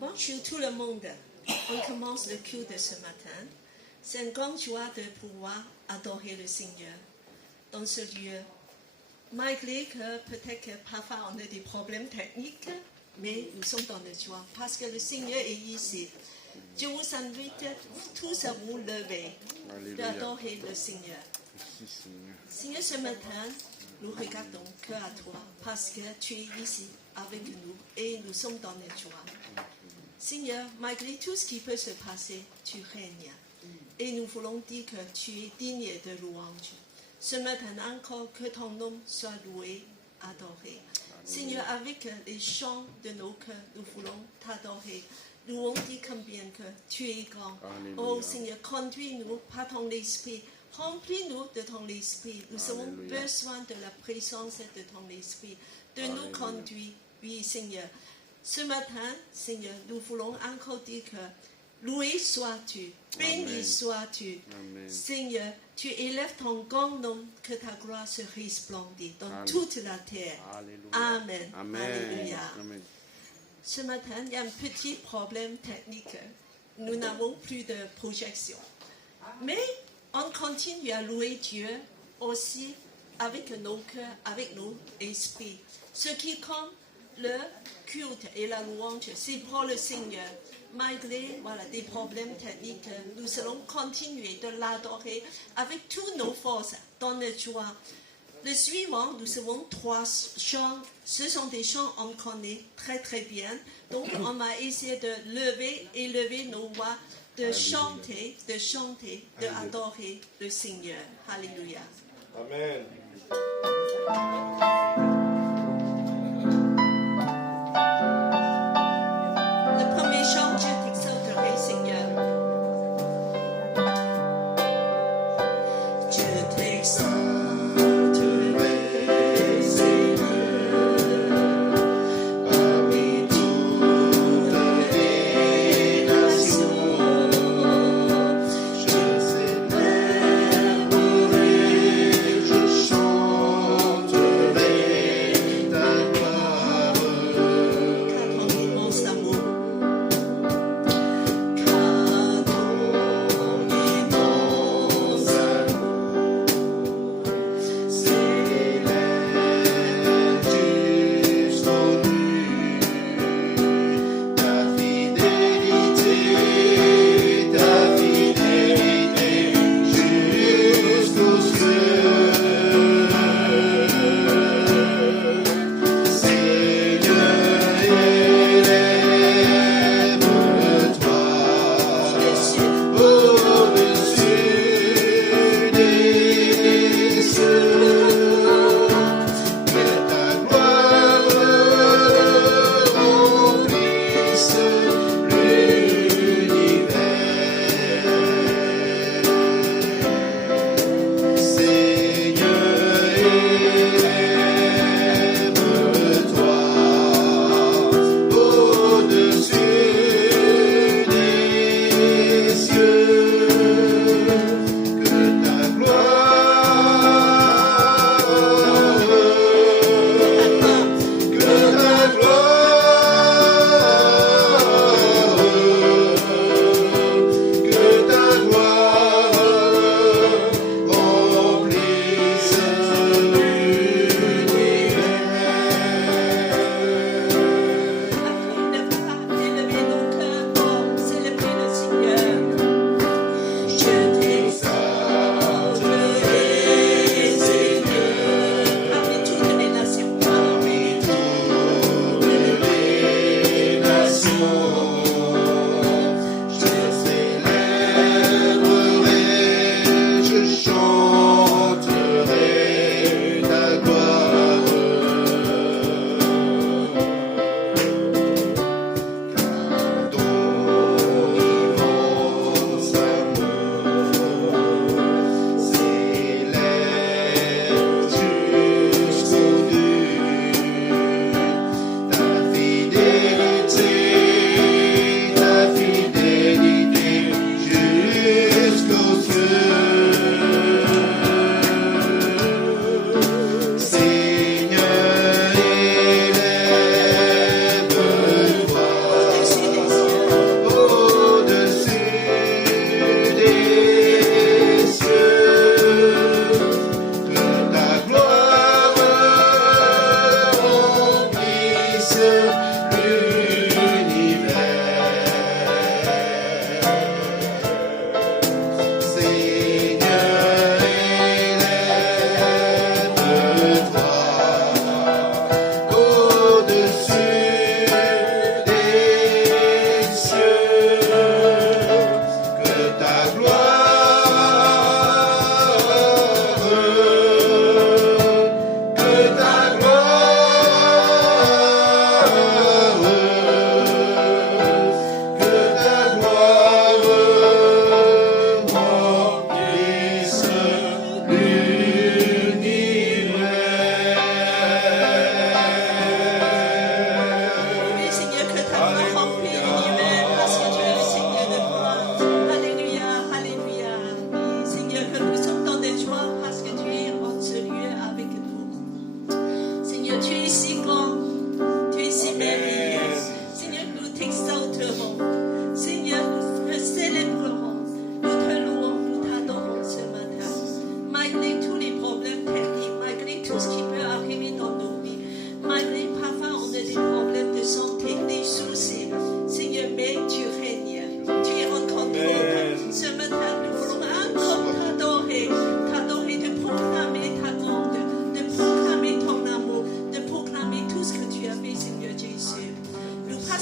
Bonjour tout le monde. On commence le culte de ce matin. C'est une grande joie de pouvoir adorer le Seigneur dans ce lieu. Malgré que peut-être que parfois on a des problèmes techniques, mais nous sommes dans la joie parce que le Seigneur est ici. Je vous invite tous à vous lever, d'adorer le Seigneur. Seigneur, ce matin, nous regardons que à toi parce que tu es ici avec nous et nous sommes dans la joie. Seigneur, malgré tout ce qui peut se passer, tu règnes. Et nous voulons dire que tu es digne de louange. Ce matin encore, que ton nom soit loué, adoré. Seigneur, avec les chants de nos cœurs, nous voulons t'adorer. Nous voulons dire combien que tu es grand. Alléluia. Oh Seigneur, conduis-nous par ton esprit. Remplis-nous de ton esprit. Nous avons besoin de la présence de ton esprit, de nous conduire. Oui, Seigneur. Ce matin, Seigneur, nous voulons encore dire que loué sois-tu, béni sois-tu. Seigneur, tu élèves ton grand nom, que ta gloire se resplendisse dans toute la terre. Alléluia. Amen. Amen. Alléluia. Amen. Ce matin, il y a un petit problème technique. Nous n'avons plus de projection. Mais on continue à louer Dieu aussi avec nos cœurs, avec nos esprits. Ce qui compte, le culte et la louange, c'est pour le Seigneur. Malgré des problèmes techniques, nous allons continuer de l'adorer avec toutes nos forces dans la joie. Le suivant, nous avons 3 chants. Ce sont des chants qu'on connaît très très bien. Donc on va essayer de élever nos voix, de chanter, d'adorer le Seigneur. Alléluia. Amen. Chanterai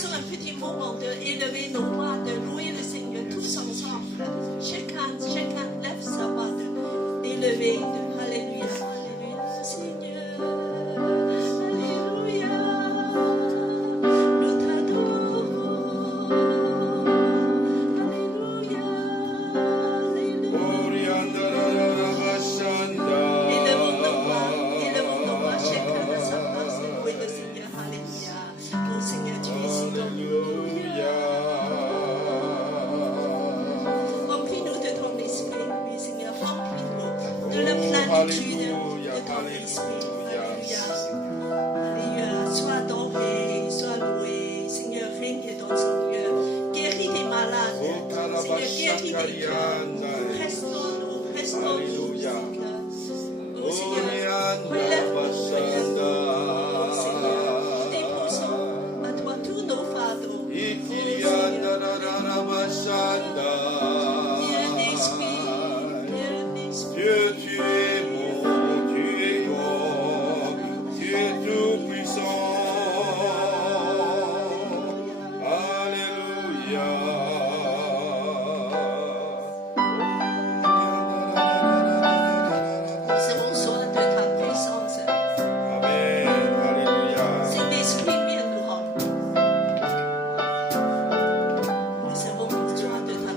Passons un petit moment d'élever nos voix, de louer le Seigneur tous ensemble. Chacun lève sa voix d'élever, de Alléluia, Alléluia, Seigneur. Alléluia. Nous t'adorons. Alléluia. Élevons nos voix, chacun à sa place, de louer le Seigneur. Alléluia. Mon Seigneur, tu es si grand. Remplis-nous de ton esprit, oui, Seigneur, remplis-nous de la plénitude de ton esprit. Alléluia. Alléluia. Sois adoré, sois loué. Seigneur, règne dans ton lieu. Guéris les malades. Seigneur, guéris les cœurs. Restaure-nous, restaure-nous, Seigneur. Oh, Seigneur, relève-nous, relève-nous. Seigneur, nous déposons à toi tous nos fardeaux. Oh, Seigneur, viens l'esprit, viens l'esprit. Dieu, tu es bon, tu es bon, tu es tout puissant. Alléluia. Nous avons besoin de ta présence. Amen. Alléluia. Saint-Esprit, viens nous rendre. Nous avons besoin de ta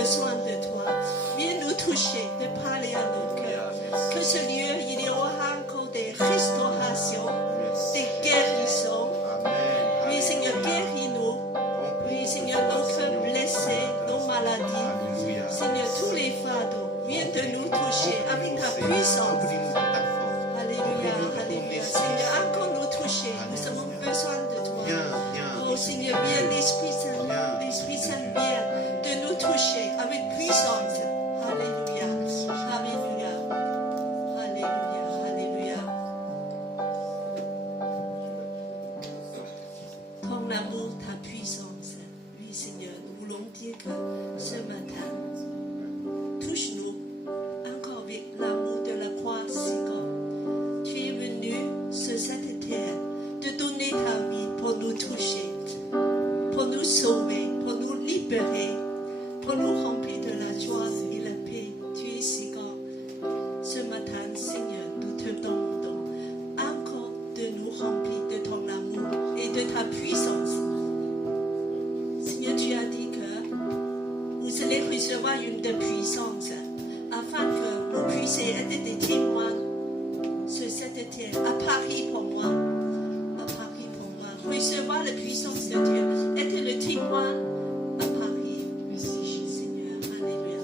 besoin de toi. Viens nous toucher, de parler à nos cœurs. Que ce lieu, il y aura encore des restaurations, des guérisons. Oui, Seigneur, guéris-nous. Oui, Seigneur, nos cœurs blessés, nos maladies. Seigneur, tous les fardeaux, viens de nous toucher avec ta puissance. Alléluia, alléluia. Seigneur, encore nous toucher. Nous avons besoin de toi. Oh Seigneur, viens l'Esprit Saint, viens de nous toucher avec puissance. Alléluia, alléluia, alléluia, alléluia. Ton amour, ta puissance. Oui Seigneur, nous voulons dire que ce matin, touche-nous encore avec l'amour de la croix, Seigneur. Tu es venu sur cette terre de donner ta vie pour nous toucher, pour nous sauver, pour nous libérer, pour nous remplir de la joie et la paix. Tu es Seigneur. Ce matin, Seigneur, nous te demandons encore de nous remplir de ton amour et de ta puissance. Seigneur, tu as dit que vous allez recevoir une de puissance afin que vous puissiez être des témoins sur cette terre, à Paris pour moi, recevoir la puissance de Dieu, être le témoin à Paris. Merci Seigneur, alléluia.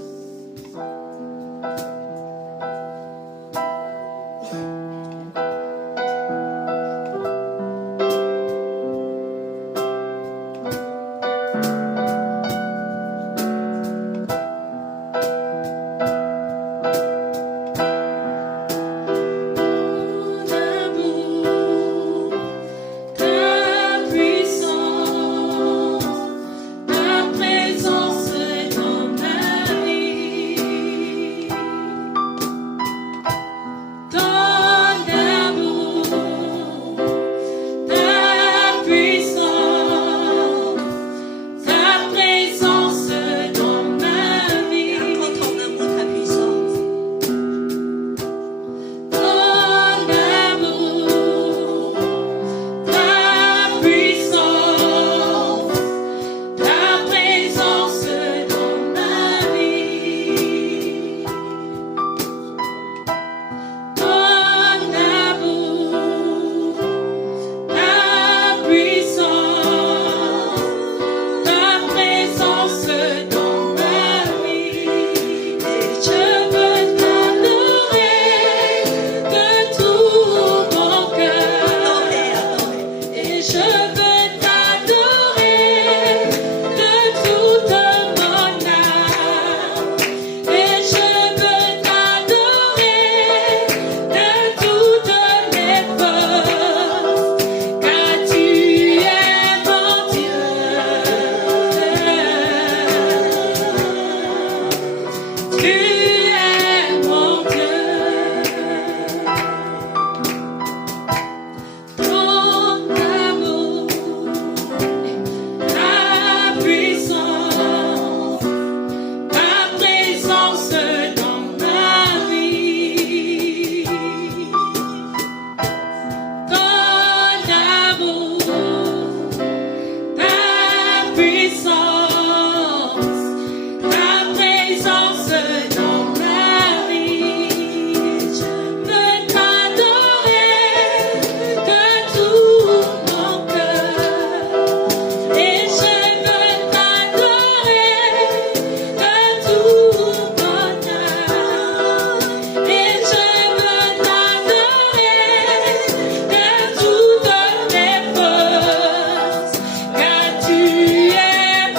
Tu es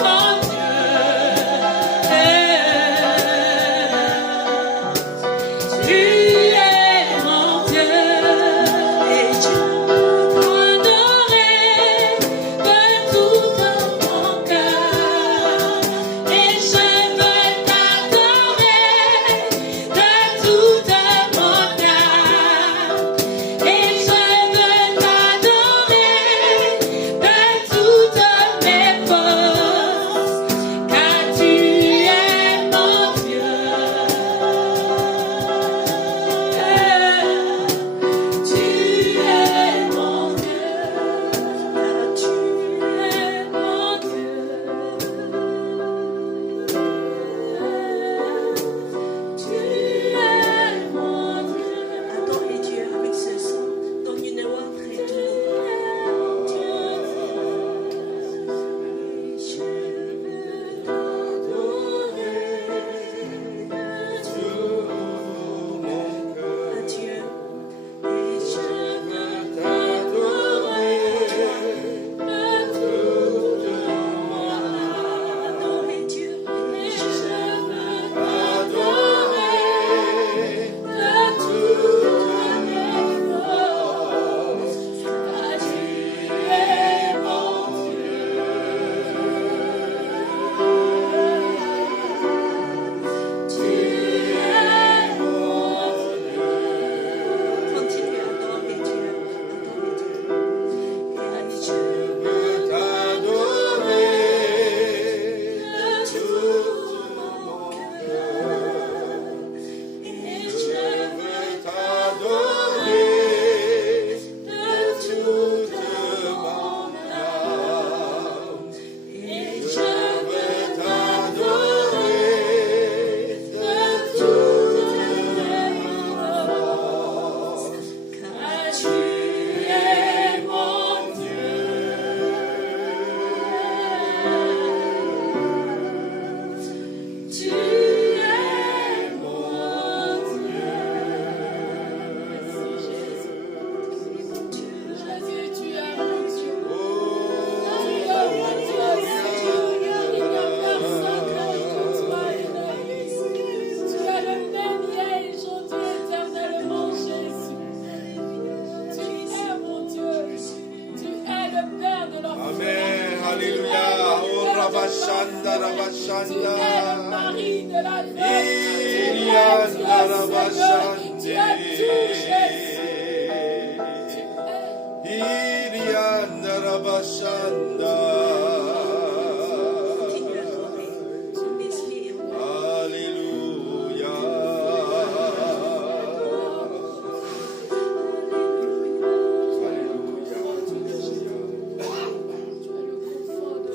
Rabashanda, Tu es le Rabashanda. mari de la veuve. Tu es Irianda, Dieu, Seigneur. Rabashande. Tu es tout, Jésus. Irianda, Rabashanda. Continue à adorer son esprit et en Alléluia.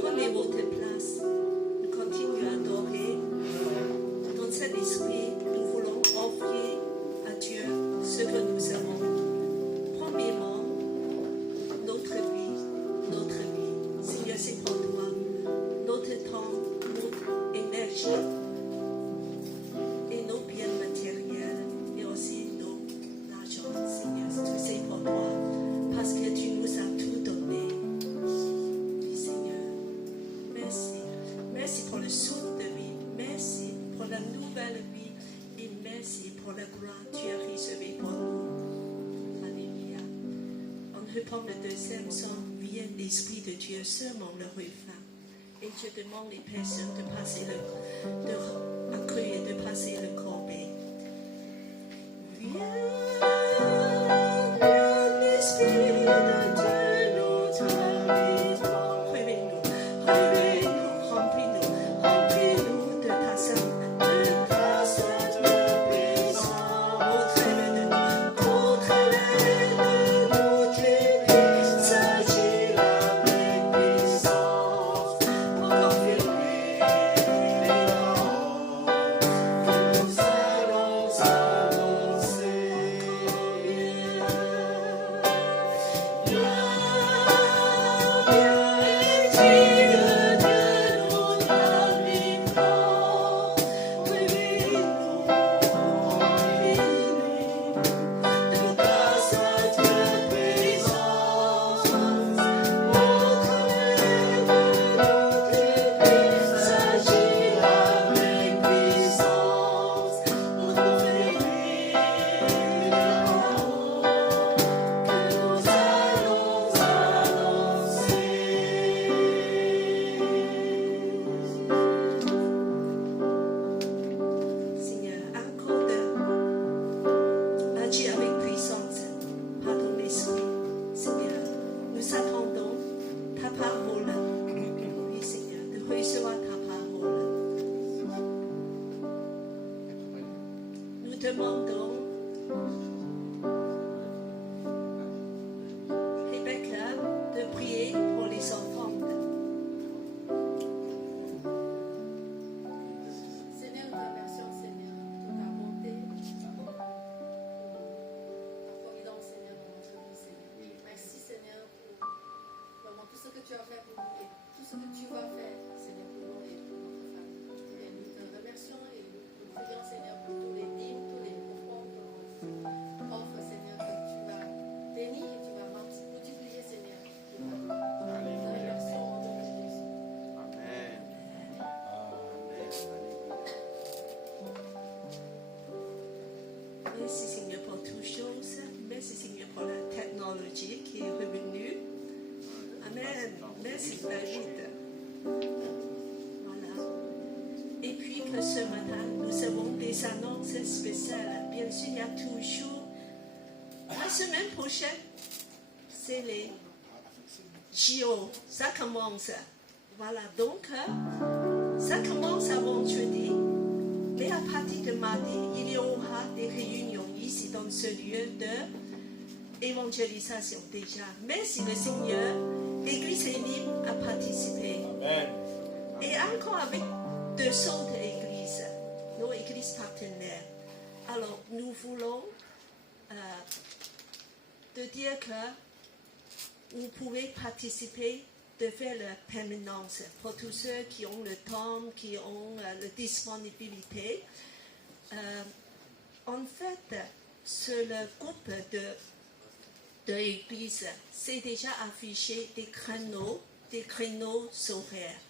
Prenez votre place. Nous continuons à adorer. Dans cet esprit, nous voulons offrir à Dieu ce que nous avons. Premièrement, notre vie, notre vie. Seigneur, c'est pour toi. Notre temps, notre énergie et nos biens matériels et aussi nos argent. Seigneur, tout c'est pour toi. Parce que tu nous as tout donné. Oui, Seigneur. Merci. Merci pour le souffle de vie. Merci pour la nouvelle vie. Et merci pour la gloire que tu as réservée pour nous. Alléluia. On reprend le deuxième son. Viens l'Esprit de Dieu seulement le refrain. Et je demande les personnes de passer de passer le corbeil. Viens, l'Esprit de Dieu nous habite. Remplis-nous de ta sainte puissance. Montre-le de nous, s'agit avec puissance. Pour confirmer les noms que nous allons annoncer. Seigneur, accorde agis avec puissance par ton esprit. Seigneur, nous attendons ta parole. Oui, Seigneur, de recevoir ta parole. Nous demandons Rebecca de prier pour les enfants. Seigneur, ta version, Seigneur, toute ta bonté, ta providence, Seigneur, dans notre vie, Seigneur. Merci, Seigneur, pour vraiment tout ce que tu as fait pour nous et tout ce que tu vas faire, Seigneur, pour nous et pour notre famille. Et nous te remercions et nous prions, Seigneur, pour tous les dîmes, tous les offrandes que l'on offre, Seigneur, que tu vas bénir et tu vas multiplier, Seigneur, pour ta gloire. Nous te remercions au nom de Jésus. Amen. Merci Seigneur pour toutes choses. Merci Seigneur pour la technologie qui est revenue. Amen. Merci David. Voilà. Et puis que ce matin, nous avons des annonces spéciales. Bien sûr, il y a toujours la semaine prochaine, c'est les JO. Ça commence. Voilà. Donc, ça commence à vendredi. Mais à partir de mardi, il y aura des réunions ici dans ce lieu d'évangélisation déjà. Merci le Seigneur, l'Église Élim a participé. Amen. Et encore avec 200 églises, nos églises partenaires. Alors, nous voulons te dire que vous pouvez participer de faire la permanence pour tous ceux qui ont le temps, qui ont la disponibilité. En fait, sur le groupe de l'église, c'est déjà affiché des créneaux horaires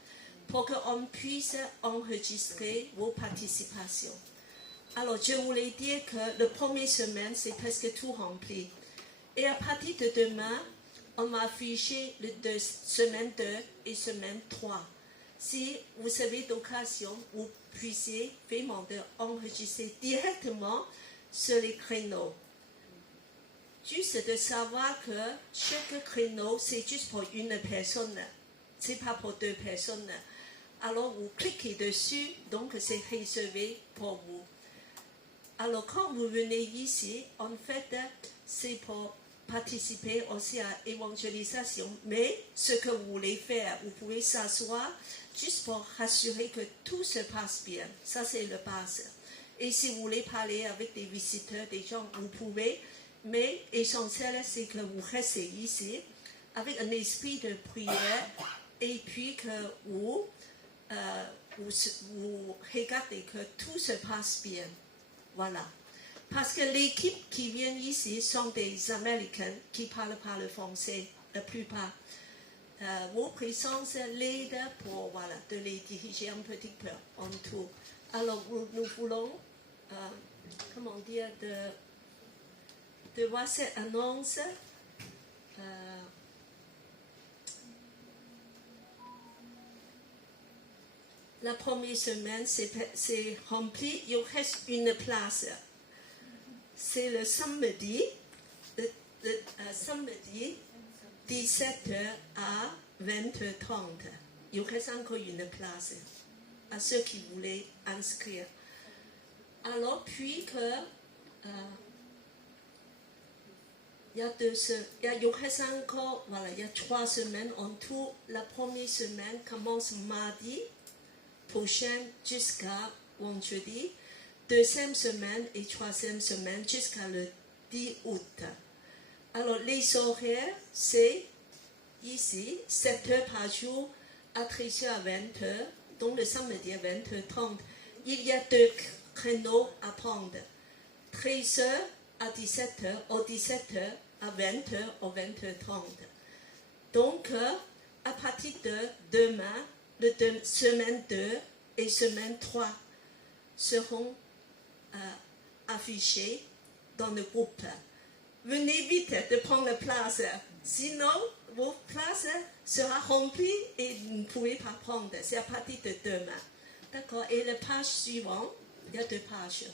pour qu'on puisse enregistrer vos participations. Alors, je voulais dire que la première semaine, c'est presque tout rempli. Et à partir de demain, on va afficher les semaine 2 et semaine 3. si vous avez d'occasion, vous puissiez vraiment enregistrer directement sur les créneaux. Juste de savoir que chaque créneau, c'est juste pour une personne, c'est pas pour deux personnes. Alors vous cliquez dessus, donc c'est réservé pour vous. Alors quand vous venez ici, en fait, c'est pour participer aussi à l'évangélisation. Mais ce que vous voulez faire, vous pouvez s'asseoir juste pour rassurer que tout se passe bien. Ça, c'est le base. Et si vous voulez parler avec des visiteurs, des gens, vous pouvez. Mais l'essentiel, c'est que vous restez ici avec un esprit de prière et puis que vous regardez que tout se passe bien. Voilà. Parce que l'équipe qui vient ici sont des Américains qui parlent pas le français, la plupart. Vos présences l'aident pour de les diriger un petit peu en tout. Alors nous voulons, comment dire, de voir cette annonce. La première semaine, c'est rempli, il reste une place. C'est le samedi, samedi 17h à 20h30. Il reste encore une place à ceux qui voulaient inscrire. Alors, puis que il reste encore, il y a 3 semaines en tout. La première semaine commence mardi prochain jusqu'à vendredi. Deuxième semaine et troisième semaine jusqu'à le 10 août. Alors, les horaires, c'est ici, 7 heures par jour, à 13h à 20h, donc le samedi à 20h30. Il y a 2 créneaux à prendre. 13h à 17h, ou 17h à 20h, ou 20h30. Donc, à partir de demain, semaine 2 et semaine 3 seront affichés dans le groupe. Venez vite de prendre la place, sinon vos places seront remplies et vous ne pouvez pas prendre. C'est à partir de demain. D'accord? Et la page suivante, il y a 2 pages.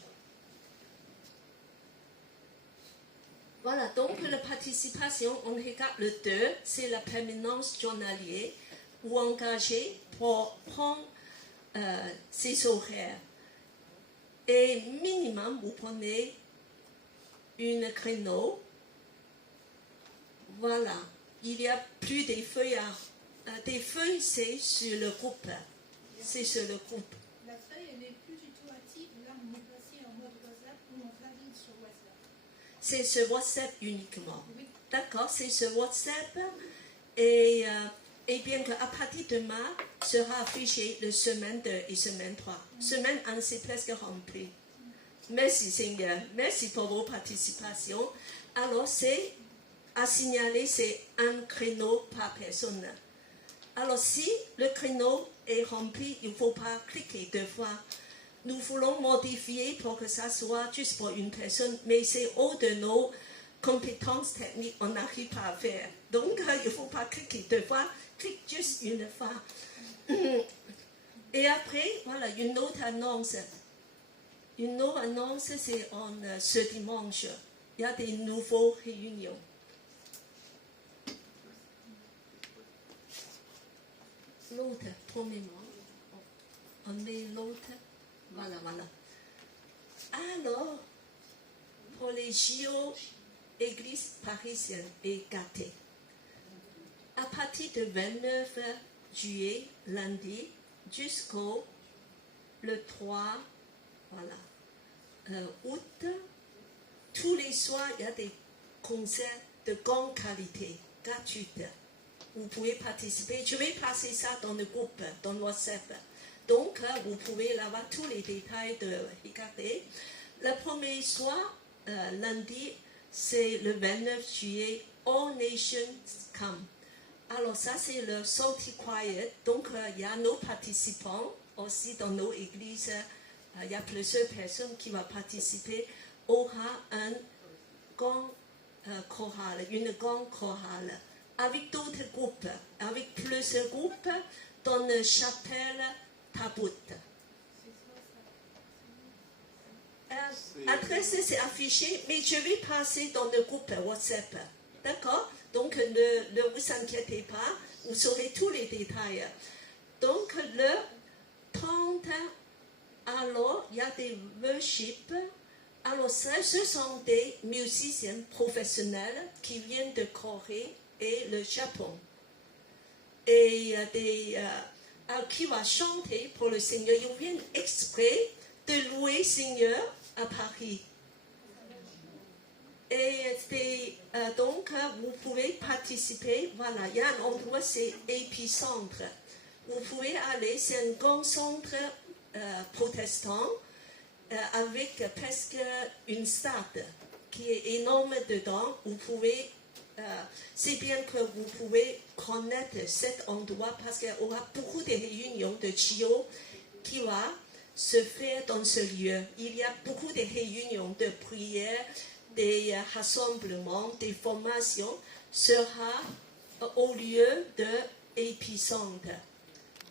Voilà, donc la participation, on regarde le 2, c'est la permanence journalière ou engagé pour prendre ces horaires. Et minimum, vous prenez une créneau. Voilà. Il y a plus des feuilles. Des feuilles, c'est sur le groupe. C'est sur le groupe. La feuille, elle n'est plus du tout active. Là, on est passé en mode WhatsApp ou on valide sur WhatsApp. C'est sur WhatsApp uniquement. Oui. D'accord, c'est sur WhatsApp. Et bien qu'à partir de mars, sera affiché le semaine 2 et semaine 3. Semaine 1, c'est presque rempli. Merci Seigneur. Merci pour vos participations. Alors, c'est à signaler, c'est un créneau par personne. Alors, si le créneau est rempli, il ne faut pas cliquer 2 fois. Nous voulons modifier pour que ça soit juste pour une personne, mais c'est haut de nos compétences techniques, on n'arrive pas à faire. Donc, il ne faut pas cliquer 2 fois, clique juste une fois. Et après, voilà, une autre annonce. Une autre annonce, c'est ce dimanche. Il y a des nouvelles réunions. L'autre, premièrement. On met l'autre. Voilà. Alors, pour les JO, Église parisienne est gâtée. À partir du 29 juillet, lundi, jusqu'au le 3 août, tous les soirs, il y a des concerts de grande qualité, gratuites. Vous pouvez participer. Je vais passer ça dans le groupe, dans le WhatsApp. Donc, vous pouvez avoir tous les détails de regarder. Le premier soir, lundi, c'est le 29 juillet, All Nations Come. Alors ça, c'est le Salty Quiet. Donc, il y a nos participants aussi dans nos églises. Il y a plusieurs personnes qui vont participer. Aura un grand chorale, une grande chorale. Avec d'autres groupes, avec plusieurs groupes, dans une chapelle Tabut. Adresse, c'est affiché, mais je vais passer dans le groupe WhatsApp. D'accord? Donc, ne vous inquiétez pas, vous saurez tous les détails. Donc, le 30, alors, il y a des worships. Alors, ça, ce sont des musiciens professionnels qui viennent de Corée et le Japon. Et qui va chanter pour le Seigneur. Ils viennent exprès de louer le Seigneur à Paris. Et donc, vous pouvez participer. Voilà, il y a un endroit, c'est Épicentre. Vous pouvez aller, c'est un grand centre protestant avec presque une stade qui est énorme dedans. Vous pouvez, c'est bien que vous pouvez connaître cet endroit parce qu'il y aura beaucoup de réunions de JO qui va se faire dans ce lieu. Il y a beaucoup de réunions de prière, des rassemblements, des formations sera au lieu de épicentre.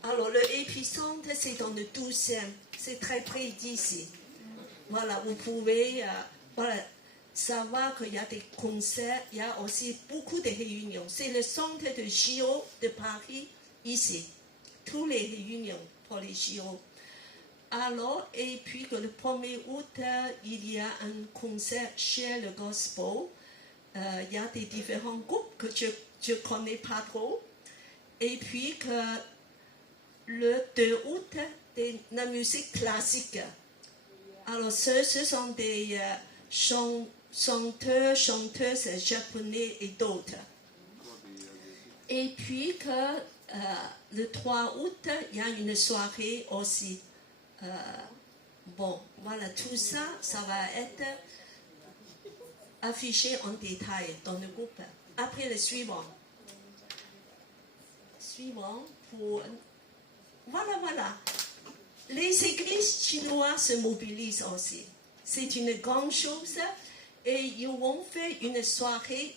Alors, le épicentre, c'est dans le 12e. C'est très près d'ici. Voilà, vous pouvez savoir qu'il y a des concerts, il y a aussi beaucoup de réunions. C'est le centre de JO de Paris, ici. Toutes les réunions pour les JO. Alors, et puis que le 1er août, il y a un concert chez le Gospel. Il y a des différents groupes que je ne connais pas trop. Et puis que le 2 août, de la musique classique. Alors, ce sont des chanteurs, chanteuses japonais et d'autres. Et puis que le 3 août, il y a une soirée aussi. Bon, voilà, tout ça, ça va être affiché en détail dans le groupe. Après le suivant. Pour... Voilà. Les églises chinoises se mobilisent aussi. C'est une grande chose et ils vont faire une soirée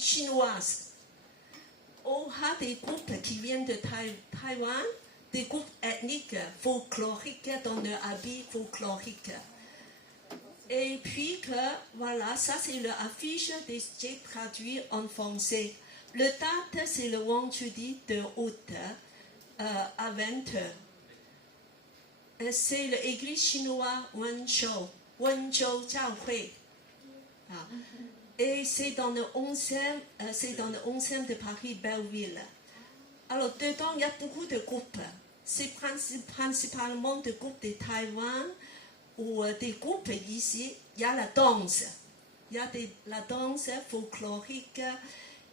chinoise. On a des groupes qui viennent de Taïwan, des groupes ethniques folkloriques dans leur habit folklorique. Et puis que, voilà, ça c'est l'affiche que j'ai traduit en français. Le date, c'est le vendredi 2 août à 20h. C'est l'église chinoise Wenzhou Jiaohui. Et c'est dans le 11e de Paris, Belleville. Alors, dedans, il y a beaucoup de groupes. C'est principalement des groupes de Taïwan ou des groupes ici. Il y a la danse. Il y a la danse folklorique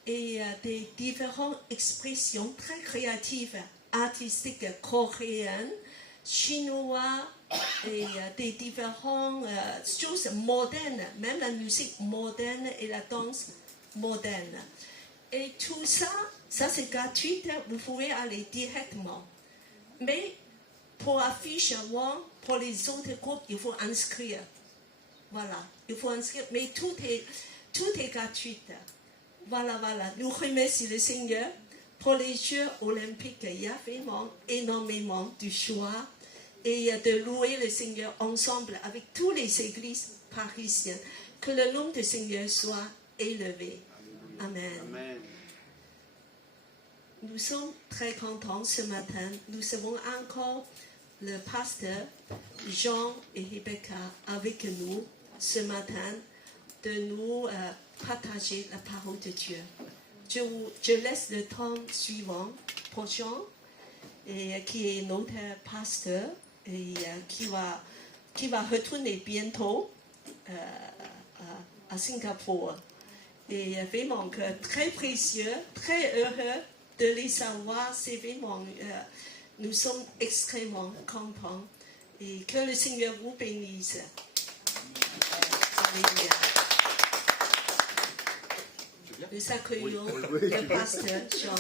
et des différentes expressions très créatives, artistiques, coréennes, chinois et des différentes choses modernes, même la musique moderne et la danse moderne. Et tout ça, c'est gratuit, vous pouvez aller directement. Mais pour afficher avant, pour les autres groupes, il faut inscrire. Voilà, il faut inscrire, mais tout est gratuit. Voilà. Nous remercions le Seigneur pour les Jeux olympiques. Il y a vraiment énormément de choix et de louer le Seigneur ensemble avec toutes les églises parisiennes. Que le nom du Seigneur soit élevé. Amen. Nous sommes très contents ce matin. Nous avons encore le pasteur Jean et Rebecca avec nous ce matin de nous partager la parole de Dieu. Je laisse le temps suivant pour Jean, qui est notre pasteur et qui va retourner bientôt à Singapour. Et vraiment très précieux, très heureux de les savoir. C'est vraiment, nous sommes extrêmement contents. Et que le Seigneur vous bénisse. Alléluia. Nous accueillons le pasteur Jean.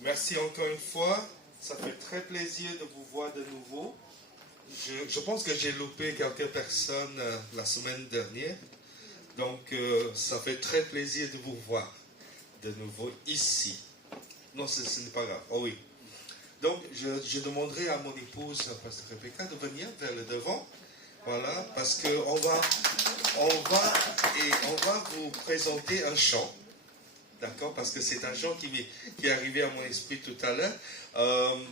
Merci encore une fois. Ça fait très plaisir de vous voir de nouveau. Je pense que j'ai loupé quelques personnes la semaine dernière. Donc, ça fait très plaisir de vous voir de nouveau ici. Non, ce n'est pas grave. Oh oui. Donc, je demanderai à mon épouse, Pasteur Rebecca, de venir vers le devant. Voilà, parce qu'on on va vous présenter un chant. D'accord? Parce que c'est un chant qui est arrivé à mon esprit tout à l'heure.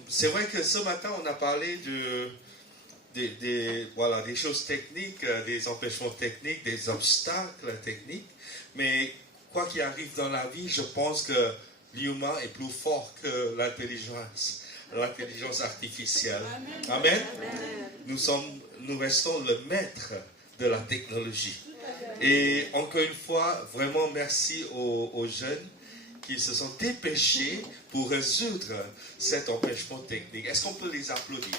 C'est vrai que ce matin, on a parlé des choses techniques, des empêchements techniques, des obstacles techniques. Mais quoi qu'il arrive dans la vie, je pense que l'humain est plus fort que l'intelligence artificielle. Amen. Nous restons le maître de la technologie. Et encore une fois, vraiment merci aux jeunes qui se sont dépêchés pour résoudre cet empêchement technique. Est-ce qu'on peut les applaudir?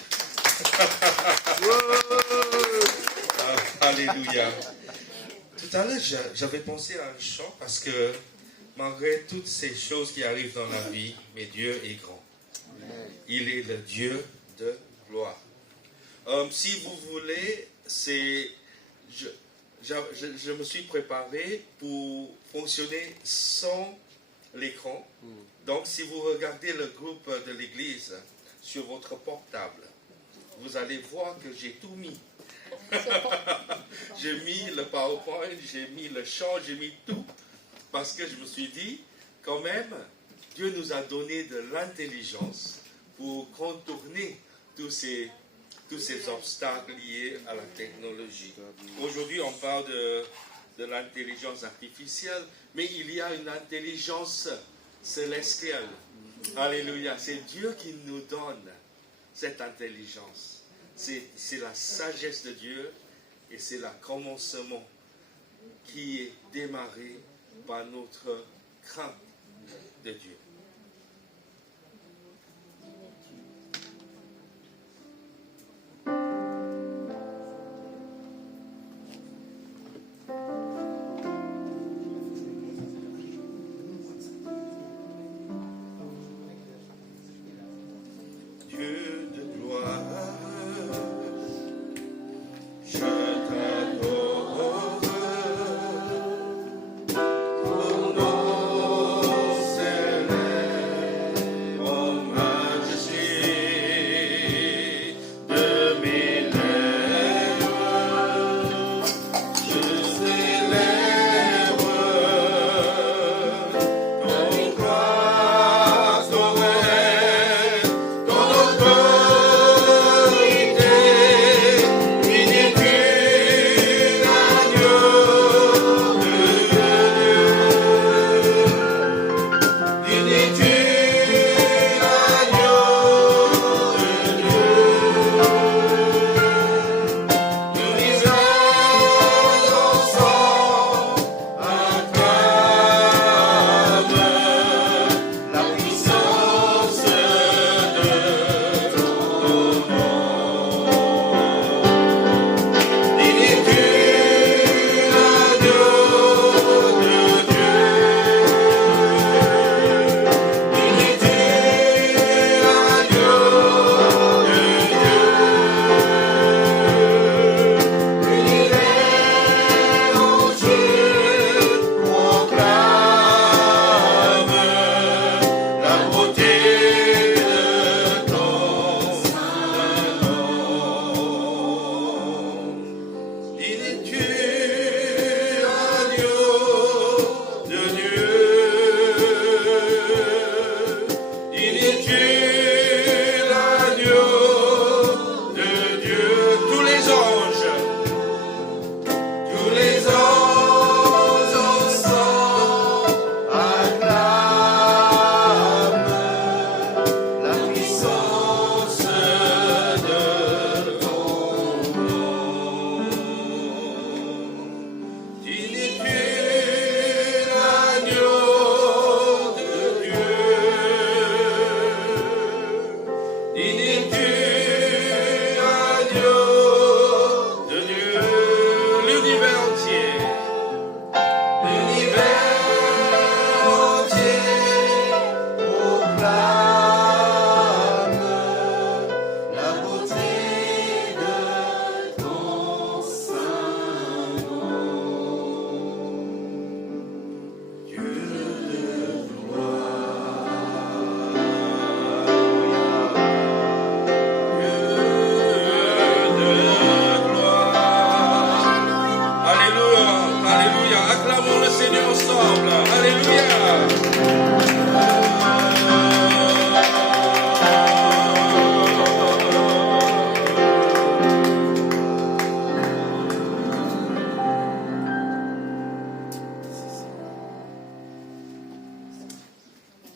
Alléluia. Tout à l'heure, j'avais pensé à un chant parce que malgré toutes ces choses qui arrivent dans la vie, mais Dieu est grand. Il est le Dieu de gloire. Si vous voulez, je me suis préparé pour fonctionner sans l'écran. Donc, si vous regardez le groupe de l'église sur votre portable, vous allez voir que j'ai tout mis. J'ai mis le PowerPoint, j'ai mis le chant, j'ai mis tout. Parce que je me suis dit, quand même, Dieu nous a donné de l'intelligence pour contourner tous ces obstacles liés à la technologie. Aujourd'hui, on parle de l'intelligence artificielle, mais il y a une intelligence célestielle. Alléluia. C'est Dieu qui nous donne cette intelligence. C'est la sagesse de Dieu et c'est le commencement qui est démarré par notre crainte de Dieu. Dieu de gloire, je t'adore. Ton nom céleste.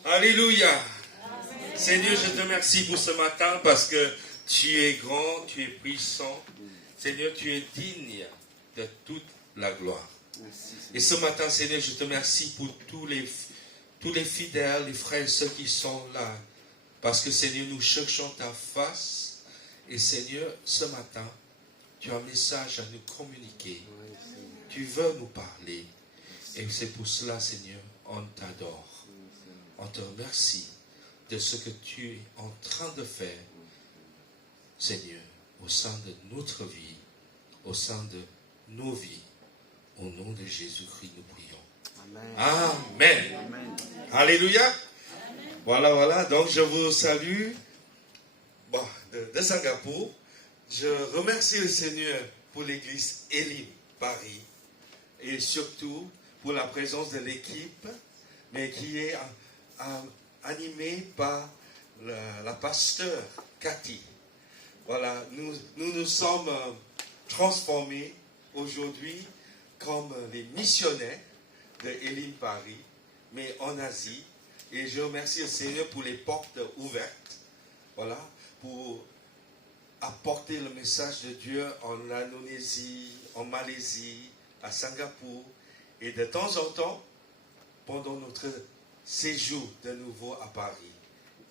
Alléluia. Seigneur, je te remercie pour ce matin parce que tu es grand, tu es puissant. Seigneur, tu es digne de toute la gloire. Et ce matin, Seigneur, je te remercie pour tous les fidèles, les frères et ceux qui sont là. Parce que, Seigneur, nous cherchons ta face. Et, Seigneur, ce matin, tu as un message à nous communiquer. Tu veux nous parler. Et c'est pour cela, Seigneur, on t'adore. On te remercie de ce que tu es en train de faire, Seigneur, au sein de notre vie, au sein de nos vies. Au nom de Jésus-Christ, nous prions. Amen. Amen. Alléluia. Amen. Voilà. Donc, je vous salue de Singapour. Je remercie le Seigneur pour l'église Elim Paris et surtout pour la présence de l'équipe, mais qui est animée par la pasteur Cathy. Voilà, nous sommes transformés aujourd'hui comme les missionnaires de Elim Paris, mais en Asie. Et je remercie le Seigneur pour les portes ouvertes, voilà, pour apporter le message de Dieu en Indonésie, en Malaisie, à Singapour. Et de temps en temps, pendant notre séjour de nouveau à Paris.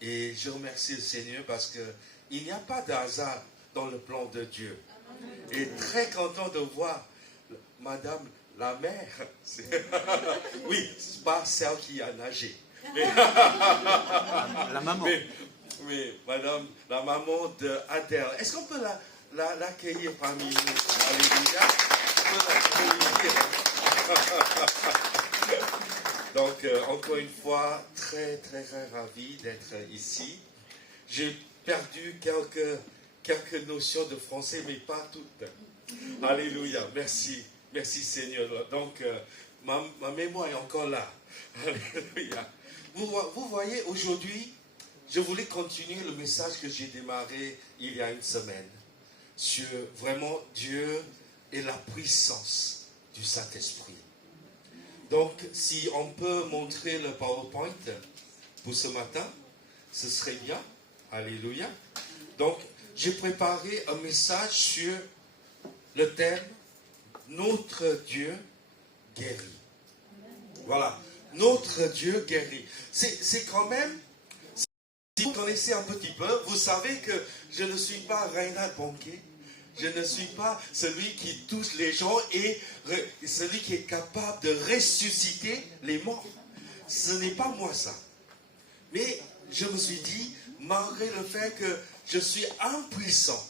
Et je remercie le Seigneur parce qu'il n'y a pas de hasard dans le plan de Dieu. Et très content de voir Madame la mère. Oui, c'est pas celle qui a nagé. Mais la maman. Mais Madame, la maman de Adèle. Est-ce qu'on peut l'accueillir parmi nous? Alléluia. On peut l'accueillir. Donc, encore une fois, très, très, très ravi d'être ici. J'ai perdu quelques notions de français, mais pas toutes. Alléluia. Merci. Merci Seigneur. Donc, ma mémoire est encore là. Alléluia. Vous voyez, aujourd'hui, je voulais continuer le message que j'ai démarré il y a une semaine sur vraiment Dieu et la puissance du Saint-Esprit. Donc, si on peut montrer le PowerPoint pour ce matin, ce serait bien. Alléluia. Donc, j'ai préparé un message sur le thème « Notre Dieu guérit ». Voilà. Notre Dieu guérit. C'est quand même, si vous connaissez un petit peu, vous savez que je ne suis pas Reinhard Bonnke. Je ne suis pas celui qui touche les gens et celui qui est capable de ressusciter les morts. Ce n'est pas moi ça. Mais je me suis dit, malgré le fait que je suis impuissant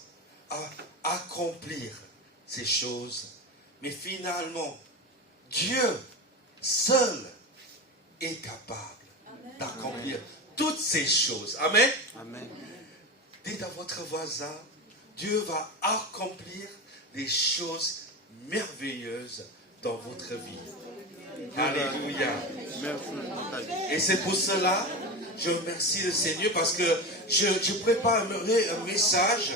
à accomplir ces choses, mais finalement, Dieu seul est capable d'accomplir toutes ces choses. Amen. Amen. Dites à votre voisin, Dieu va accomplir des choses merveilleuses dans votre vie. Alléluia. Et c'est pour cela, je remercie le Seigneur parce que je préparerai un message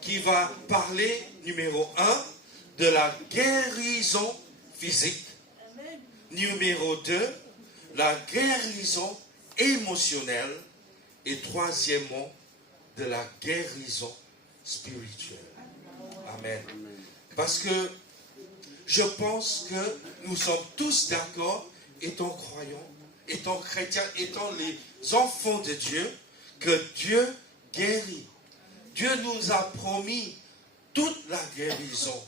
qui va parler, numéro 1, de la guérison physique. Numéro 2, la guérison émotionnelle. Et troisièmement, de la guérison spirituelle. Amen. Parce que je pense que nous sommes tous d'accord, étant croyants, étant chrétiens, étant les enfants de Dieu, que Dieu guérit. Dieu nous a promis toute la guérison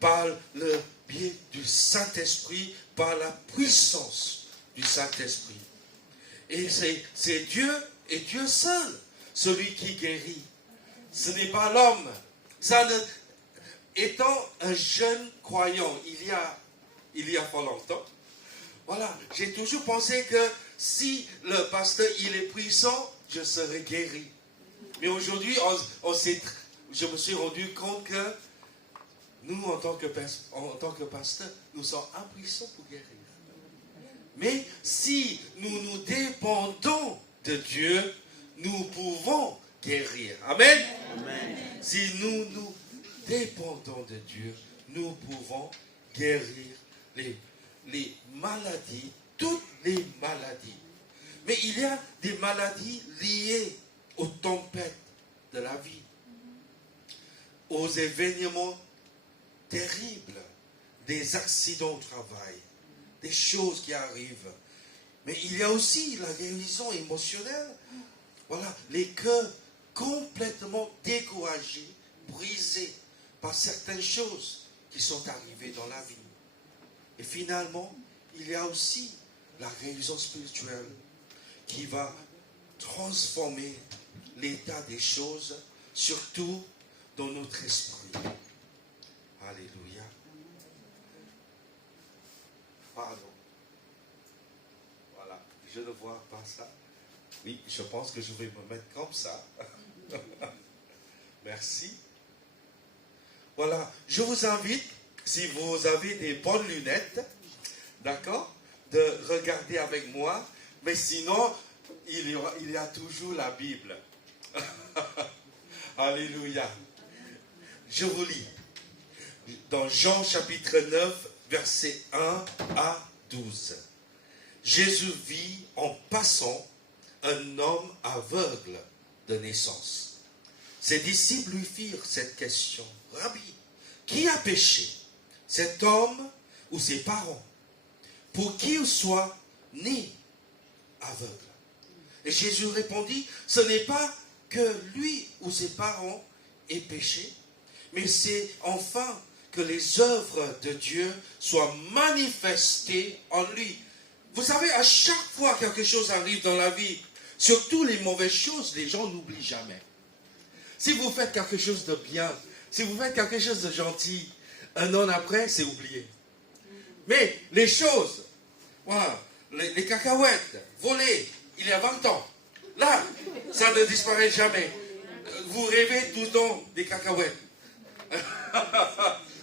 par le biais du Saint-Esprit, par la puissance du Saint-Esprit. Et c'est Dieu et Dieu seul, celui qui guérit. Ce n'est pas l'homme. Étant un jeune croyant, il y a pas longtemps, voilà, j'ai toujours pensé que si le pasteur il est puissant, je serai guéri. Mais aujourd'hui, je me suis rendu compte que nous, en tant que pasteur, nous sommes impuissants pour guérir. Mais si nous dépendons de Dieu, nous pouvons guérir. Amen. Amen. Si nous dépendons de Dieu, nous pouvons guérir les maladies, toutes les maladies. Mais il y a des maladies liées aux tempêtes de la vie, aux événements terribles, des accidents au travail, des choses qui arrivent. Mais il y a aussi la guérison émotionnelle. Voilà, les cœurs complètement découragés, brisés par certaines choses qui sont arrivées dans la vie. Et finalement, il y a aussi la guérison spirituelle qui va transformer l'état des choses, surtout dans notre esprit. Alléluia. Pardon. Voilà, je ne vois pas ça. Oui, je pense que je vais me mettre comme ça. Merci. Voilà, je vous invite, si vous avez des bonnes lunettes, d'accord, de regarder avec moi. Mais sinon, il y a toujours la Bible. Alléluia. Je vous lis. Dans Jean chapitre 9, versets 1 à 12. Jésus vit en passant un homme aveugle de naissance. Ses disciples lui firent cette question. Rabbi, qui a péché, cet homme ou ses parents, pour qu'il soit né aveugle? Et Jésus répondit, ce n'est pas que lui ou ses parents aient péché, mais c'est enfin que les œuvres de Dieu soient manifestées en lui. Vous savez, à chaque fois que quelque chose arrive dans la vie, surtout les mauvaises choses, les gens n'oublient jamais. Si vous faites quelque chose de bien, si vous faites quelque chose de gentil, un an après, c'est oublié. Mais les choses, voilà, les cacahuètes volées, il y a 20 ans, là, ça ne disparaît jamais. Vous rêvez tout le temps des cacahuètes.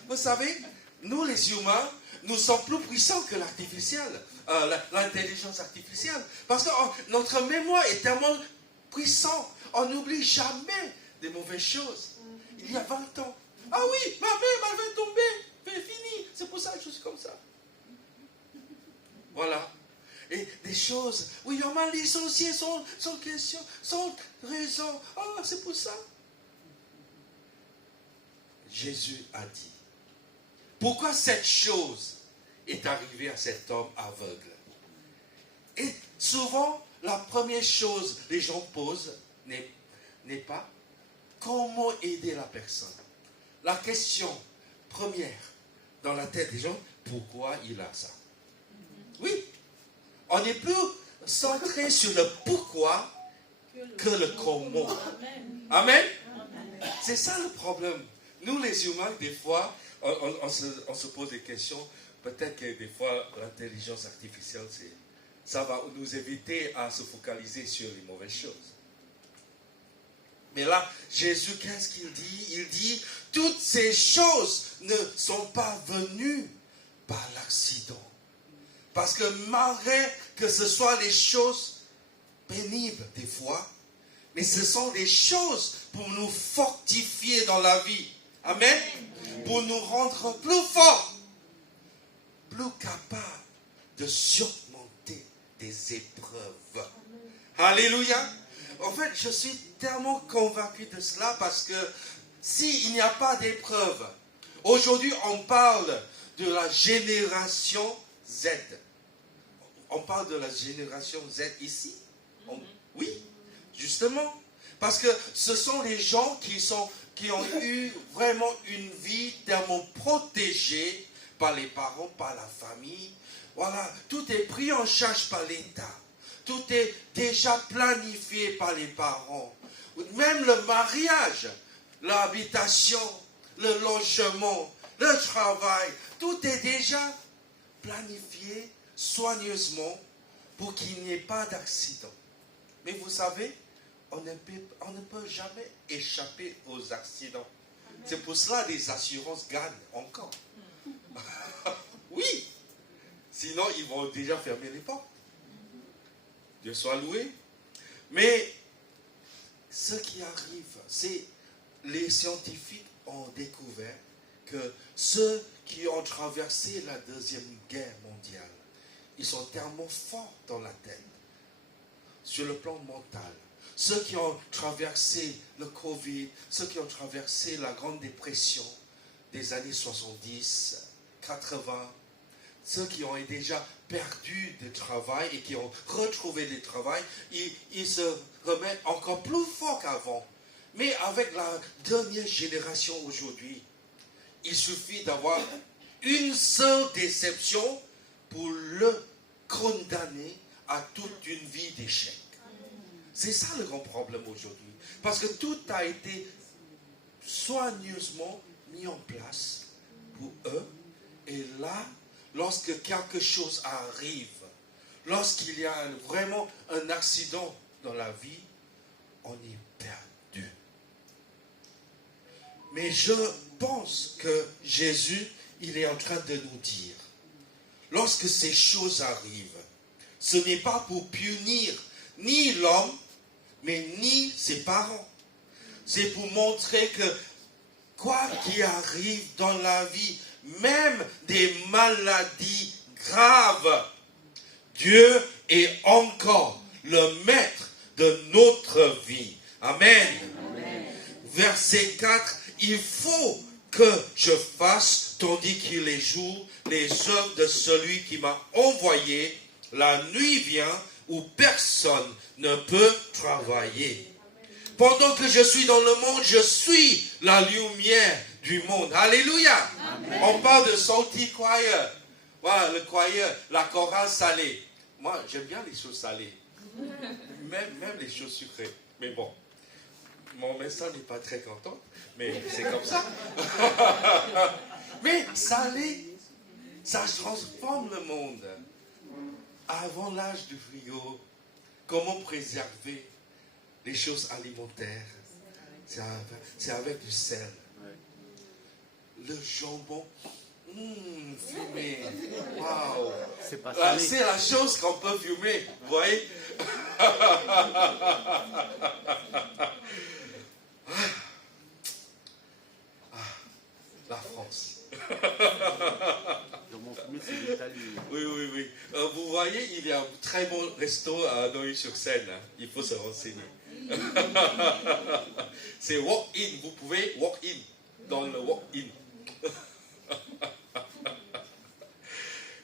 Vous savez, nous les humains, nous sommes plus puissants que l'intelligence artificielle. Parce que notre mémoire est tellement puissante, on n'oublie jamais des mauvaises choses. Il y a 20 ans. Ah oui, ma mère m'avait tombé, c'est fini. C'est pour ça que je suis comme ça. Voilà. Et des choses, oui, on m'a licencié sans question, sans raison. Ah, c'est pour ça. Jésus a dit, pourquoi cette chose est arrivée à cet homme aveugle? Et souvent, la première chose que les gens posent n'est pas comment aider la personne. La question première dans la tête des gens, pourquoi il a ça? Oui, on est plus centré sur le pourquoi que le comment. Amen. C'est ça le problème. Nous les humains, des fois, on se pose des questions. Peut-être que des fois, l'intelligence artificielle, ça va nous éviter à se focaliser sur les mauvaises choses. Mais là, Jésus, qu'est-ce qu'il dit? Il dit, toutes ces choses ne sont pas venues par l'accident. Parce que malgré que ce soit les choses pénibles des fois, mais ce sont des choses pour nous fortifier dans la vie. Amen. Pour nous rendre plus forts, plus capables de surmonter des épreuves. Alléluia. En fait, je suis tellement convaincu de cela parce que s'il n'y a pas d'épreuve, aujourd'hui on parle de la génération Z. On parle de la génération Z ici? Oui, justement. Parce que ce sont les gens qui ont eu vraiment une vie tellement protégée par les parents, par la famille. Voilà, tout est pris en charge par l'État. Tout est déjà planifié par les parents. Même le mariage, l'habitation, le logement, le travail, tout est déjà planifié soigneusement pour qu'il n'y ait pas d'accident. Mais vous savez, on ne peut jamais échapper aux accidents. C'est pour cela que les assurances gagnent encore. Oui. Sinon, ils vont déjà fermer les portes. Dieu soit loué. Mais ce qui arrive, c'est les scientifiques ont découvert que ceux qui ont traversé la Deuxième Guerre mondiale, ils sont tellement forts dans la tête. sur le plan mental. Ceux qui ont traversé le Covid, ceux qui ont traversé la Grande Dépression des années 70, 80, ceux qui ont déjà perdu de travail et qui ont retrouvé du travail, ils se remettent encore plus fort qu'avant. Mais avec la dernière génération aujourd'hui, il suffit d'avoir une seule déception pour le condamner à toute une vie d'échec. C'est ça le grand problème aujourd'hui. Parce que tout a été soigneusement mis en place pour eux. Et là, lorsque quelque chose arrive, lorsqu'il y a vraiment un accident dans la vie, on est perdu. Mais je pense que Jésus, il est en train de nous dire, lorsque ces choses arrivent, ce n'est pas pour punir ni l'homme, mais ni ses parents. C'est pour montrer que quoi qu'il arrive dans la vie, même des maladies graves, Dieu est encore le maître de notre vie. Amen. Amen. Verset 4, il faut que je fasse, tandis qu'il est jour, les œuvres de celui qui m'a envoyé. La nuit vient où personne ne peut travailler. Pendant que je suis dans le monde, je suis la lumière du monde. Alléluia. Amen. On parle de salty choir. Voilà, le choir, la chorale salée. Moi, j'aime bien les choses salées. Même les choses sucrées. Mais bon, mon médecin n'est pas très content, mais c'est comme ça. Mais salé, ça transforme le monde. Avant l'âge du frigo, comment préserver les choses alimentaires? C'est avec du sel. Le jambon, fumé. Waouh! C'est la chose qu'on peut fumer, vous voyez? La France. Oui. Vous voyez, il y a un très bon resto à Neuilly-sur-Seine. Il faut se renseigner. C'est walk-in. Vous pouvez walk-in dans le walk-in.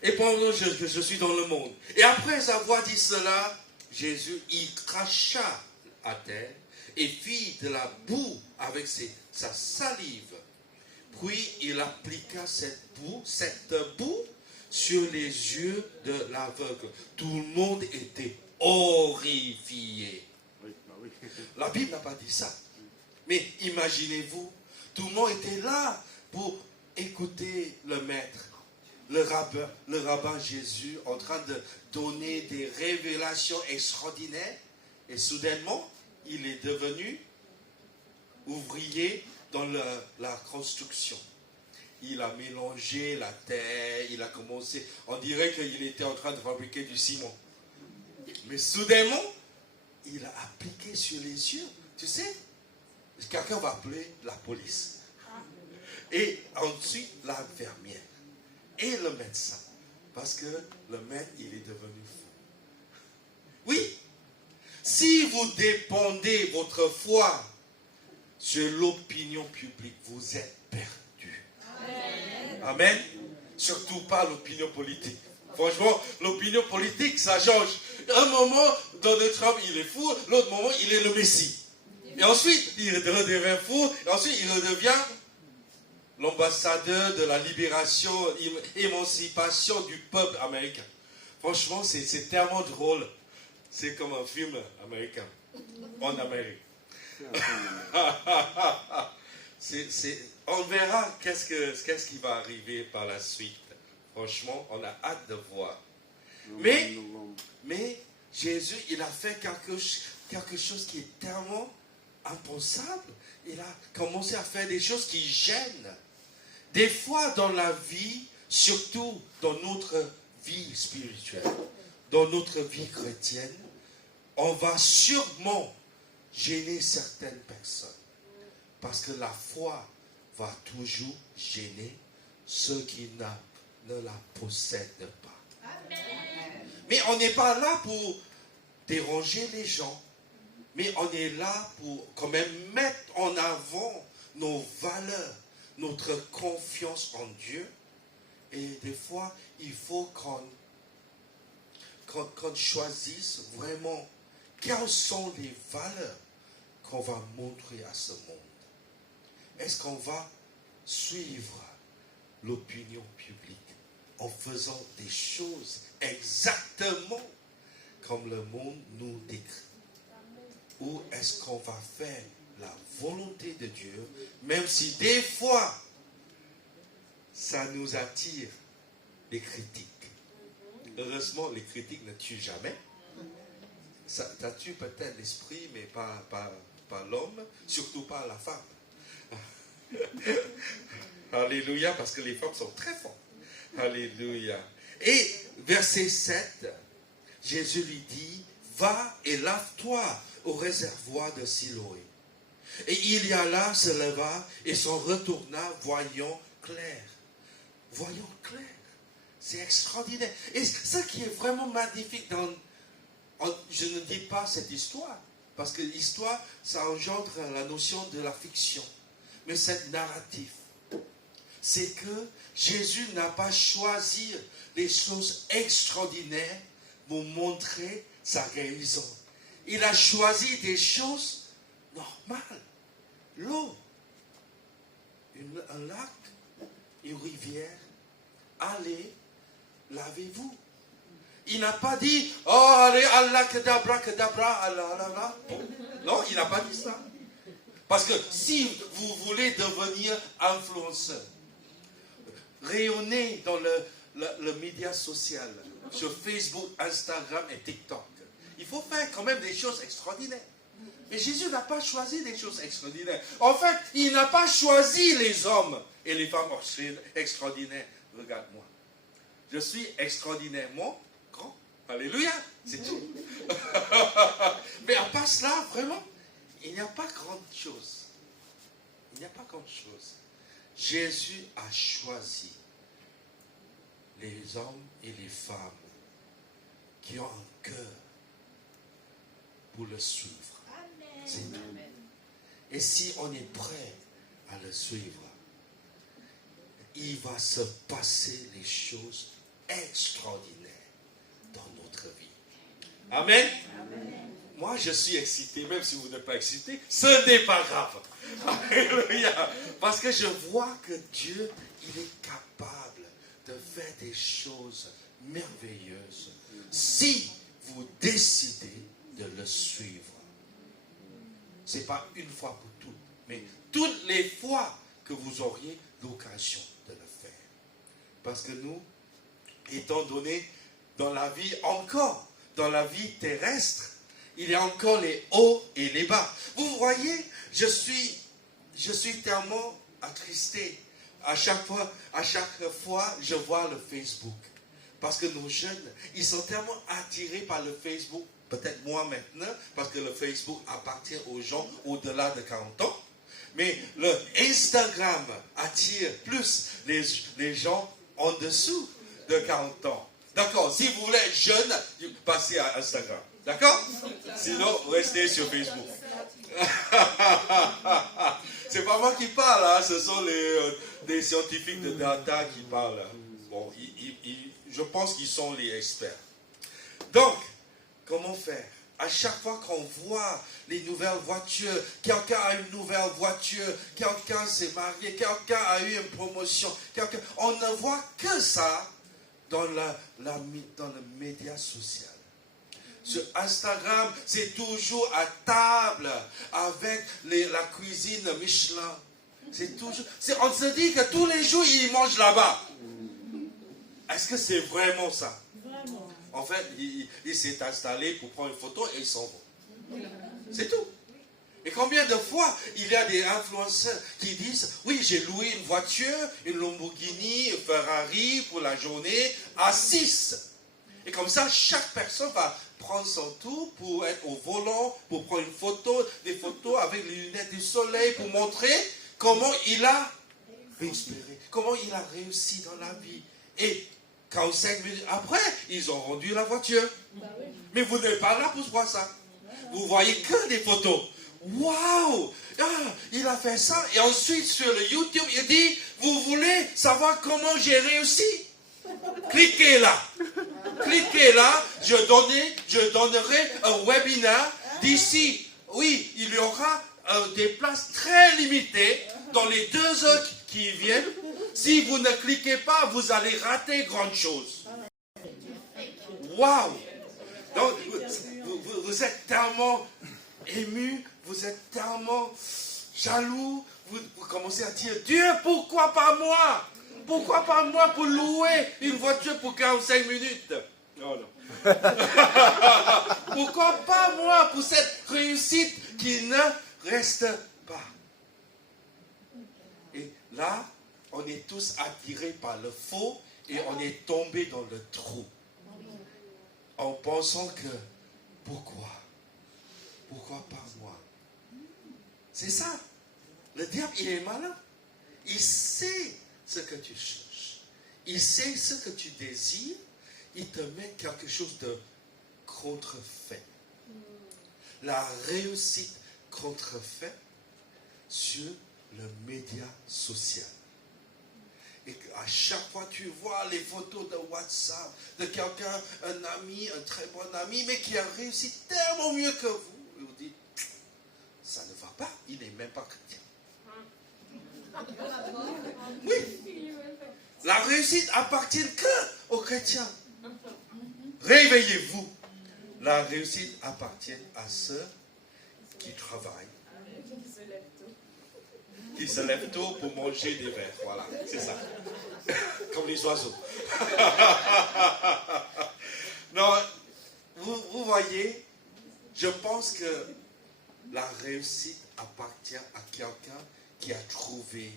Et pendant que je suis dans le monde. Et après avoir dit cela, Jésus, il cracha à terre et fit de la boue avec sa salive. Puis il appliqua cette boue sur les yeux de l'aveugle. Tout le monde était horrifié. La Bible n'a pas dit ça. Mais imaginez-vous, tout le monde était là pour écouter le maître, le rabbin Jésus, en train de donner des révélations extraordinaires. Et soudainement, il est devenu ouvrier dans la construction. Il a mélangé la terre, il a commencé, on dirait qu'il était en train de fabriquer du ciment. Mais soudainement, il a appliqué sur les yeux. Tu sais, quelqu'un va appeler la police. Et ensuite, l'infirmière. Et le médecin. Parce que le maître, il est devenu fou. Oui, si vous dépendez votre foi sur l'opinion publique, vous êtes perdu. Amen. Amen. Surtout pas l'opinion politique. Franchement, l'opinion politique, ça change. Un moment, Donald Trump, il est fou. L'autre moment, il est le Messie. Et ensuite, il redevient fou. Et ensuite, il redevient l'ambassadeur de la libération, émancipation du peuple américain. Franchement, c'est tellement drôle. C'est comme un film américain. En Amérique. On verra qu'est-ce qui va arriver par la suite. Franchement, on a hâte de voir. Mais Jésus, il a fait quelque chose qui est tellement impensable. Il a commencé à faire des choses qui gênent. Des fois dans la vie, surtout dans notre vie spirituelle, dans notre vie chrétienne, on va sûrement gêner certaines personnes. Parce que la foi va toujours gêner ceux qui ne la possèdent pas. Amen. Mais on n'est pas là déranger les gens, mais on est là pour quand même mettre en avant nos valeurs, notre confiance en Dieu. Et des fois, il faut qu'on choisisse vraiment quelles sont les valeurs qu'on va montrer à ce monde. Est-ce qu'on va suivre l'opinion publique en faisant des choses exactement comme le monde nous décrit? Ou est-ce qu'on va faire la volonté de Dieu, même si des fois, ça nous attire des critiques? Heureusement, les critiques ne tuent jamais. Ça tue peut-être l'esprit, mais pas l'homme, surtout pas la femme. Alléluia, parce que les femmes sont très fortes. Alléluia. Et verset 7, Jésus lui dit, va et lave-toi au réservoir de Siloé. Et il y alla, se leva et s'en retourna, voyant clair. Voyant clair. C'est extraordinaire. Et ce qui est vraiment magnifique je ne dis pas cette histoire, parce que l'histoire, ça engendre la notion de la fiction. Mais cette narrative, c'est que Jésus n'a pas choisi les choses extraordinaires pour montrer sa guérison. Il a choisi des choses normales. L'eau, un lac, une rivière. Allez, lavez-vous. Il n'a pas dit, oh, allez, Allah, kadabra, kadabra, Allah. Non, il n'a pas dit ça. Parce que si vous voulez devenir influenceur, rayonner dans le média social, sur Facebook, Instagram et TikTok, il faut faire quand même des choses extraordinaires. Mais Jésus n'a pas choisi des choses extraordinaires. En fait, il n'a pas choisi les hommes et les femmes extraordinaires. Regarde-moi. Je suis extraordinairement grand. Alléluia. C'est tout. Mais à part cela, vraiment, il n'y a pas grande chose. Il n'y a pas grande chose. Jésus a choisi les hommes et les femmes qui ont un cœur pour le suivre. C'est tout. Et si on est prêt à le suivre, il va se passer les choses extraordinaires dans notre vie. Amen. Moi, je suis excité, même si vous n'êtes pas excité, ce n'est pas grave. Alléluia. Parce que je vois que Dieu, il est capable de faire des choses merveilleuses si vous décidez de le suivre. Ce n'est pas une fois pour toutes, mais toutes les fois que vous auriez l'occasion de le faire. Parce que nous, étant donné dans la vie dans la vie terrestre, il y a encore les hauts et les bas. Vous voyez, je suis tellement attristé à chaque fois je vois le Facebook. Parce que nos jeunes, ils sont tellement attirés par le Facebook, peut-être moi maintenant, parce que le Facebook appartient aux gens au-delà de 40 ans. Mais le Instagram attire plus les gens en dessous de 40 ans. D'accord, si vous voulez être jeune, passez à Instagram. D'accord? Sinon, restez sur Facebook. C'est pas moi qui parle, hein, ce sont des scientifiques de data qui parlent. Bon, je pense qu'ils sont les experts. Donc, comment faire? À chaque fois qu'on voit les nouvelles voitures, quelqu'un a une nouvelle voiture, quelqu'un s'est marié, quelqu'un a eu une promotion, on ne voit que ça dans le média social. Sur Instagram, c'est toujours à table avec la cuisine Michelin. On se dit que tous les jours, ils mangent là-bas. Est-ce que c'est vraiment ça? Vraiment. En fait, il s'est installé pour prendre une photo et ils s'en vont. C'est tout. Et combien de fois il y a des influenceurs qui disent, oui, j'ai loué une voiture, une Lamborghini, une Ferrari pour la journée à 6. Et comme ça, chaque personne va prendre son tour pour être au volant, pour prendre une photo, des photos avec les lunettes du soleil pour montrer comment il a inspiré, comment il a réussi dans la vie. Et 45 minutes après, ils ont rendu la voiture. Mais vous n'êtes pas là pour voir ça. Vous voyez que des photos. Waouh! Ah, il a fait ça. Et ensuite, sur le YouTube, il dit, vous voulez savoir comment j'ai réussi? Cliquez là. Cliquez là. Je donnerai un webinaire d'ici. Oui, il y aura des places très limitées dans les 2 heures qui viennent. Si vous ne cliquez pas, vous allez rater grande chose. Waouh! Donc, vous êtes tellement ému, vous êtes tellement jaloux, vous commencez à dire, Dieu, pourquoi pas moi? Pourquoi pas moi pour louer une voiture pour 45 minutes? Oh non. Pourquoi pas moi pour cette réussite qui ne reste pas? Et là, on est tous attirés par le faux et on est tombé dans le trou. En pensant que, pourquoi pas moi? C'est ça. Le diable, il est malin. Il sait ce que tu cherches. Il sait ce que tu désires. Il te met quelque chose de contrefait. La réussite contrefait sur le média social. Et à chaque fois, tu vois les photos de WhatsApp de quelqu'un, un ami, un très bon ami, mais qui a réussi tellement mieux que vous. Et vous dites, ça ne va pas, il n'est même pas chrétien. Oui. La réussite appartient que aux chrétiens. Réveillez-vous. La réussite appartient à ceux qui travaillent. Qui se lèvent tôt pour manger des vers. Voilà, c'est ça. Comme les oiseaux. Non, vous voyez, je pense que la réussite appartient à quelqu'un qui a trouvé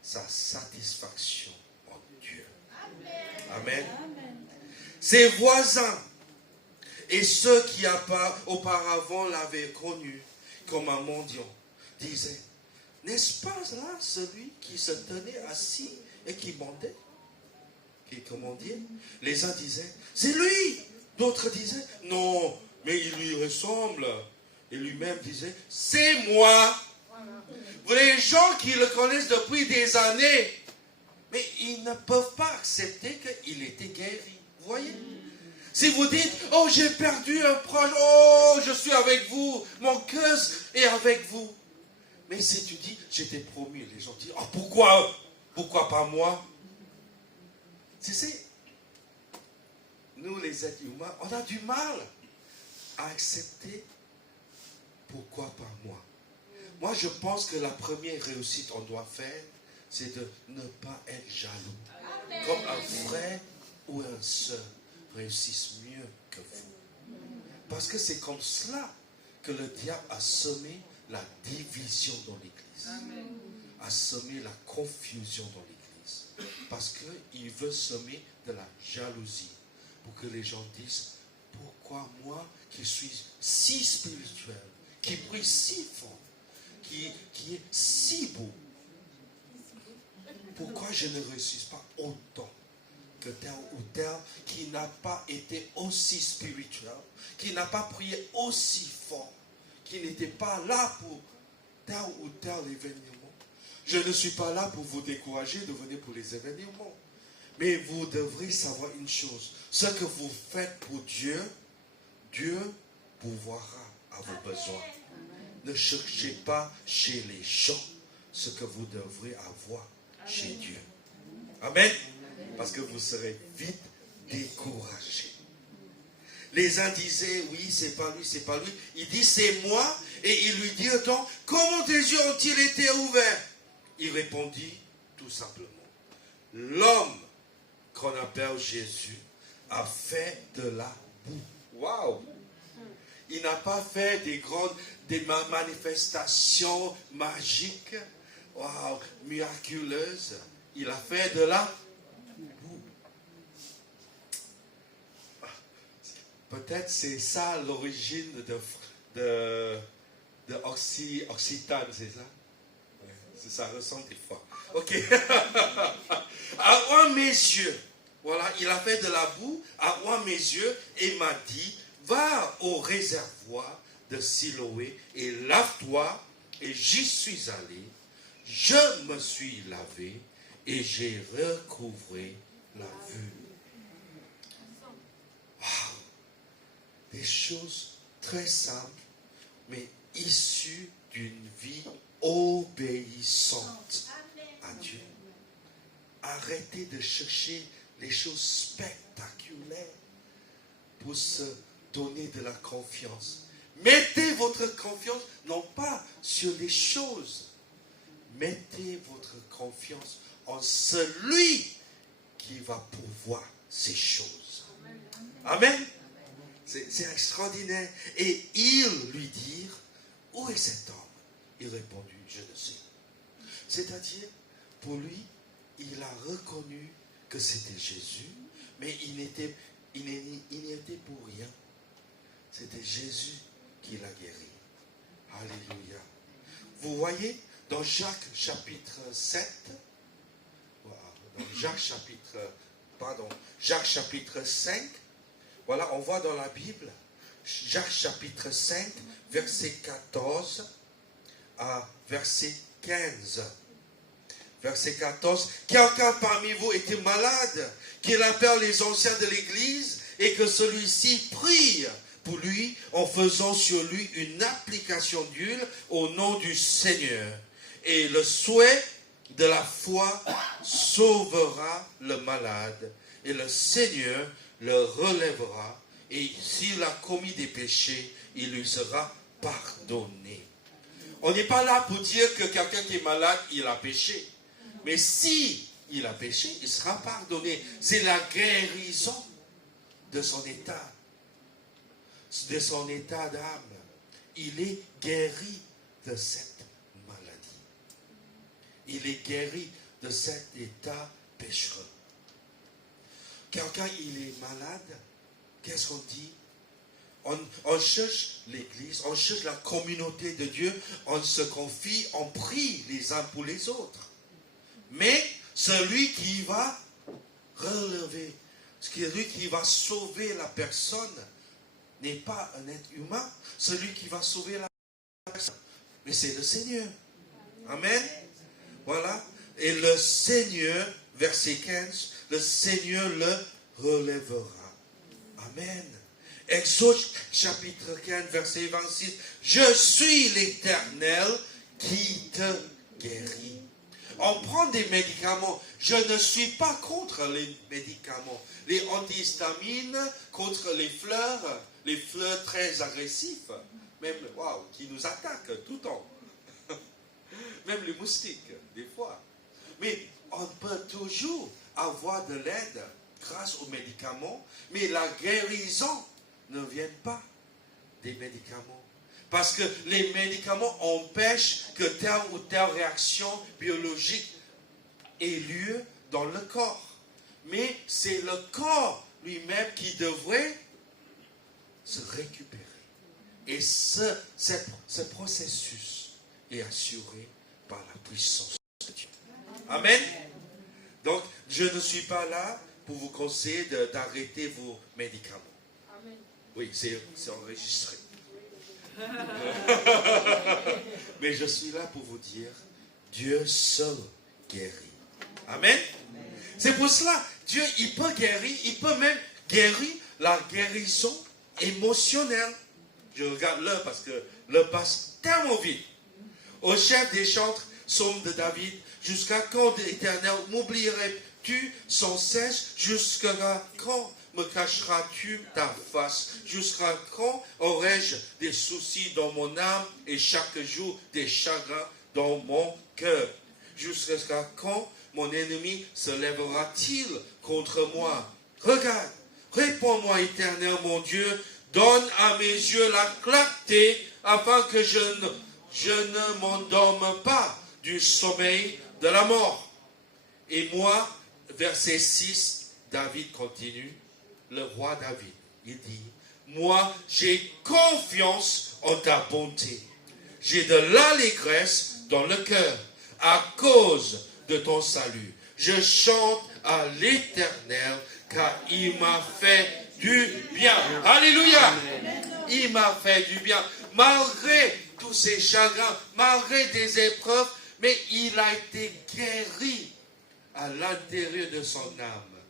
sa satisfaction en Dieu. Amen. Ses voisins et ceux qui auparavant l'avaient connu comme un mendiant disaient, n'est-ce pas là celui qui se tenait assis et qui mendiait? Qui commandiait? Les uns disaient, c'est lui. D'autres disaient, non, mais il lui ressemble. Et lui-même disait, c'est moi. Les gens qui le connaissent depuis des années, mais ils ne peuvent pas accepter qu'il était guéri. Vous voyez? Si vous dites, oh j'ai perdu un proche, oh je suis avec vous, mon cœur est avec vous. Mais si tu dis, j'étais promis, les gens disent, oh pourquoi pas moi? Tu sais, nous les êtres humains, on a du mal à accepter pourquoi pas moi. Moi je pense que la première réussite qu'on doit faire, c'est de ne pas être jaloux. Comme un frère ou une sœur réussissent mieux que vous. Parce que c'est comme cela que le diable a semé la division dans l'Église. A semé la confusion dans l'Église. Parce qu'il veut semer de la jalousie. Pour que les gens disent, pourquoi moi qui suis si spirituel, qui prie si fort, qui est si beau, pourquoi je ne réussis pas autant que tel ou tel qui n'a pas été aussi spirituel, qui n'a pas prié aussi fort, qui n'était pas là pour tel ou tel événement. Je ne suis pas là pour vous décourager de venir pour les événements. Mais vous devrez savoir une chose. Ce que vous faites pour Dieu, Dieu pourvoira à vos besoins. Ne cherchez pas chez les gens ce que vous devrez avoir chez Dieu. Amen. Parce que vous serez vite découragés. Les uns disaient, oui, c'est pas lui, c'est pas lui. Il dit, c'est moi. Et il lui dit, attends, comment tes yeux ont-ils été ouverts? Il répondit tout simplement, l'homme qu'on appelle Jésus a fait de la boue. Waouh! Il n'a pas fait des manifestations magiques, waouh, miraculeuses. Il a fait de la boue. Peut-être c'est ça l'origine de Occitane, c'est ça? Ça ressemble des fois. Ok. À mes yeux, voilà, il a fait de la boue à mes yeux et m'a dit, va au réservoir de Siloé et lave-toi. Et j'y suis allé, je me suis lavé et j'ai recouvré la vue. Wow. Des choses très simples, mais issues d'une vie obéissante à Dieu. Arrêtez de chercher les choses spectaculaires pour se donner de la confiance. Mettez votre confiance non pas sur les choses, mettez votre confiance en celui qui va pourvoir ces choses. Amen. C'est extraordinaire. Et ils lui dirent, où est cet homme? Il répondit, je ne sais. C'est-à-dire, pour lui, il a reconnu que c'était Jésus, mais il n'y était pour rien. C'était Jésus qui l'a guéri. Alléluia. Vous voyez, dans Jacques chapitre 7, dans Jacques chapitre 5, voilà, on voit dans la Bible, Jacques chapitre 5, verset 14 à verset 15. Verset 14, quelqu'un parmi vous était malade, qu'il appelle les anciens de l'église et que celui-ci prie pour lui en faisant sur lui une application d'huile au nom du Seigneur. Et le souhait de la foi sauvera le malade et le Seigneur le relèvera et s'il a commis des péchés, il lui sera pardonné. On n'est pas là pour dire que quelqu'un qui est malade, il a péché. Mais si il a péché, il sera pardonné. C'est la guérison de son état d'âme. Il est guéri de cette maladie. Il est guéri de cet état péchereux. Quelqu'un, il est malade, qu'est-ce qu'on dit? On cherche l'église, on cherche la communauté de Dieu, on se confie, on prie les uns pour les autres. Mais celui qui va relever, celui qui va sauver la personne n'est pas un être humain. Celui qui va sauver la personne, mais c'est le Seigneur. Amen. Voilà. Et le Seigneur, verset 15, le Seigneur le relèvera. Amen. Exode chapitre 15, verset 26. Je suis l'Éternel qui te guérit. On prend des médicaments. Je ne suis pas contre les médicaments. Les antihistamines, contre les fleurs très agressifs, même qui nous attaquent tout le temps. Même les moustiques, des fois. Mais on peut toujours avoir de l'aide grâce aux médicaments, mais la guérison ne vient pas des médicaments. Parce que les médicaments empêchent que telle ou telle réaction biologique ait lieu dans le corps. Mais c'est le corps lui-même qui devrait se récupérer. Et ce processus est assuré par la puissance de Dieu. Amen. Donc, je ne suis pas là pour vous conseiller d'arrêter vos médicaments. Amen. Oui, c'est enregistré. Mais je suis là pour vous dire, Dieu seul guérit. Amen. C'est pour cela, Dieu, il peut guérir, il peut même guérir la guérison émotionnelle. Je regarde l'heure parce que l'heure passe tellement vite. Au chef des chantres, psaume de David, jusqu'à quand, Éternel, m'oublierais-tu sans cesse? Jusqu'à quand me cacheras-tu ta face? Jusqu'à quand aurais-je des soucis dans mon âme et chaque jour des chagrins dans mon cœur? Jusqu'à quand mon ennemi se lèvera-t-il contre moi? Regarde, réponds-moi, Éternel, mon Dieu, donne à mes yeux la clarté afin que je ne m'endorme pas du sommeil de la mort. Et moi, verset 6, David continue, le roi David, il dit, moi j'ai confiance en ta bonté, j'ai de l'allégresse dans le cœur à cause de ton salut. Je chante à l'Éternel car il m'a fait du bien. Alléluia. Il m'a fait du bien. Malgré tous ces chagrins, malgré des épreuves, mais il a été guéri à l'intérieur de son âme.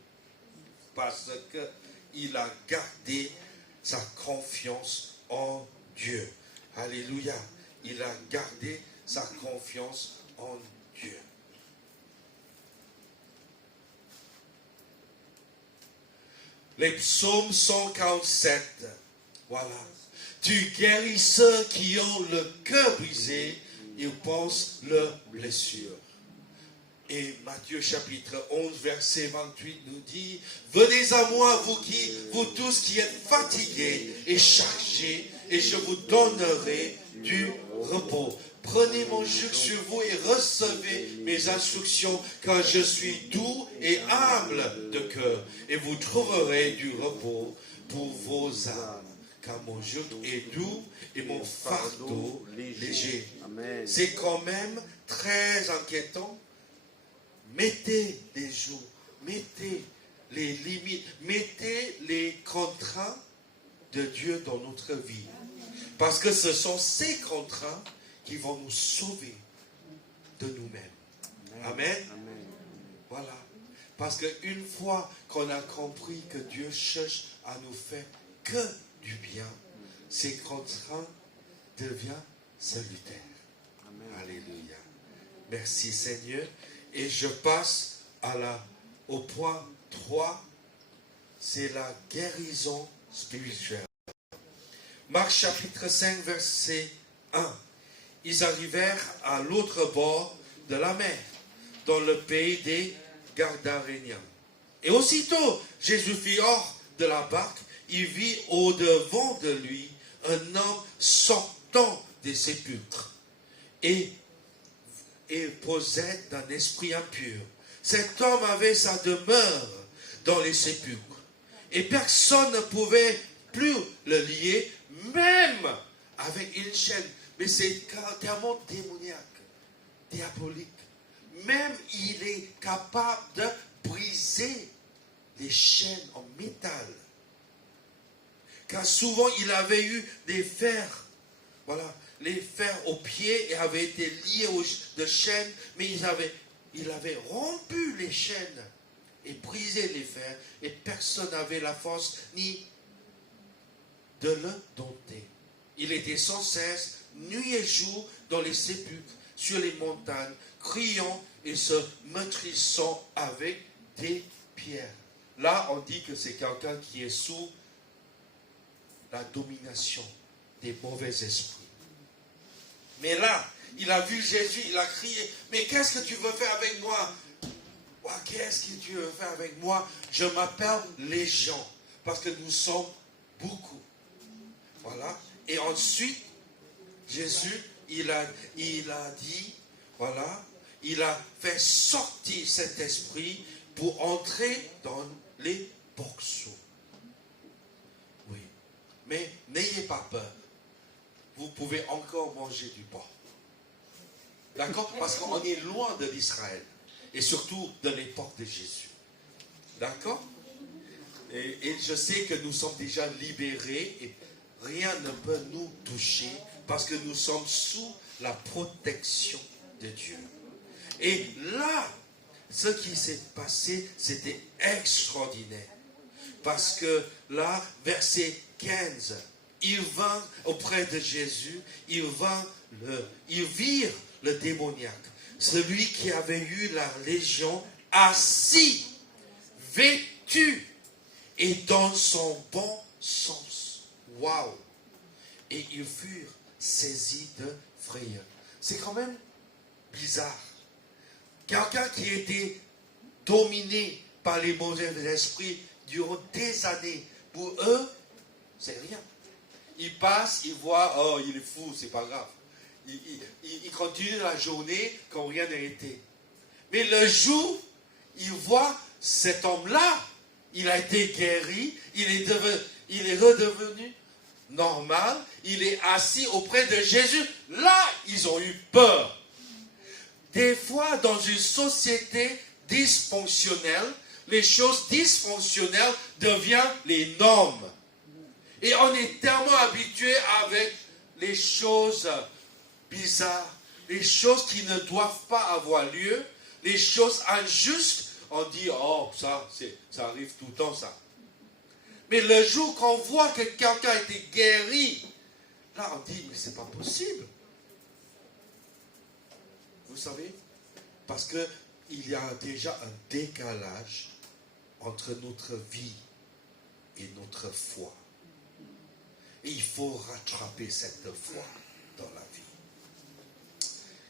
Parce qu'il a gardé sa confiance en Dieu. Alléluia. Il a gardé sa confiance en Dieu. Les psaumes 147. Voilà. Tu guéris ceux qui ont le cœur brisé, ils pensent leurs blessures. Et Matthieu chapitre 11, verset 28 nous dit, venez à moi, vous tous qui êtes fatigués et chargés, et je vous donnerai du repos. Prenez mon joug sur vous et recevez mes instructions, car je suis doux et humble de cœur, et vous trouverez du repos pour vos âmes. Car mon joug est doux et mon fardeau léger. Amen. C'est quand même très inquiétant. Mettez les jours, mettez les limites, mettez les contraintes de Dieu dans notre vie. Parce que ce sont ces contraintes qui vont nous sauver de nous-mêmes. Amen. Amen. Voilà. Parce qu'une fois qu'on a compris que Dieu cherche à nous faire que du bien, ces contraintes deviennent salutaires. Amen. Alléluia. Merci Seigneur. Et je passe au point 3, c'est la guérison spirituelle. Marc chapitre 5, verset 1. Ils arrivèrent à l'autre bord de la mer, dans le pays des Gadaréniens. Et aussitôt, Jésus fit hors de la barque, il vit au-devant de lui un homme sortant des sépulcres et possède d'un esprit impur. Cet homme avait sa demeure dans les sépulcres. Et personne ne pouvait plus le lier, même avec une chaîne. Mais c'est carrément démoniaque, diabolique. Même il est capable de briser les chaînes en métal. Car souvent il avait eu des fers. Voilà. Les fers aux pieds et avaient été liés de chaînes, mais il avait rompu les chaînes et brisé les fers, et personne n'avait la force ni de le dompter. Il était sans cesse, nuit et jour, dans les sépulcres, sur les montagnes, criant et se meurtrissant avec des pierres. Là, on dit que c'est quelqu'un qui est sous la domination des mauvais esprits. Mais là, il a vu Jésus, il a crié, mais qu'est-ce que tu veux faire avec moi? Qu'est-ce que tu veux faire avec moi? Je m'appelle Légion, parce que nous sommes beaucoup. Voilà. Et ensuite, Jésus, il a dit, voilà, il a fait sortir cet esprit pour entrer dans les boxeaux. Oui. Mais n'ayez pas peur. Vous pouvez encore manger du porc. D'accord? Parce qu'on est loin de l'Israël. Et surtout de l'époque de Jésus. D'accord? Et je sais que nous sommes déjà libérés et rien ne peut nous toucher parce que nous sommes sous la protection de Dieu. Et là, ce qui s'est passé, c'était extraordinaire. Parce que là, verset 15, ils vinrent auprès de Jésus, ils virent le démoniaque, celui qui avait eu la légion, assis, vêtu, et dans son bon sens. Waouh! Et ils furent saisis de frayeur. C'est quand même bizarre. Quelqu'un qui était dominé par les mauvais esprits durant des années, pour eux, c'est rien. Ils passent, ils voient, oh, il est fou, c'est pas grave. Ils continuent la journée comme rien n'a été. Mais le jour, ils voient cet homme-là, il a été guéri, il est redevenu normal, il est assis auprès de Jésus. Là, ils ont eu peur. Des fois, dans une société dysfonctionnelle, les choses dysfonctionnelles deviennent les normes. Et on est tellement habitué avec les choses bizarres, les choses qui ne doivent pas avoir lieu, les choses injustes. On dit, oh, ça arrive tout le temps, ça. Mais le jour qu'on voit que quelqu'un a été guéri, là, on dit, mais c'est pas possible. Vous savez, parce qu'il y a déjà un décalage entre notre vie et notre foi. Et il faut rattraper cette foi dans la vie.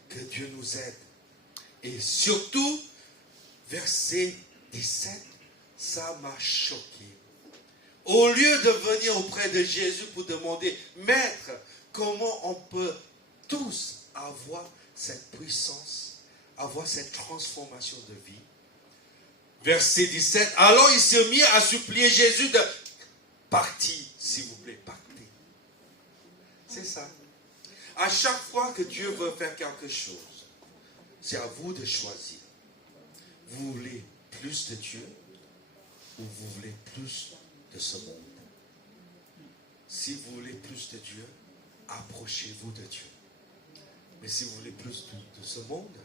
Que Dieu nous aide. Et surtout, verset 17, ça m'a choqué. Au lieu de venir auprès de Jésus pour demander, Maître, comment on peut tous avoir cette puissance, avoir cette transformation de vie. Verset 17, alors il se mit à supplier Jésus de partir, s'il vous plaît, partez. C'est ça. À chaque fois que Dieu veut faire quelque chose, c'est à vous de choisir. Vous voulez plus de Dieu ou vous voulez plus de ce monde? Si vous voulez plus de Dieu, approchez-vous de Dieu. Mais si vous voulez plus de ce monde,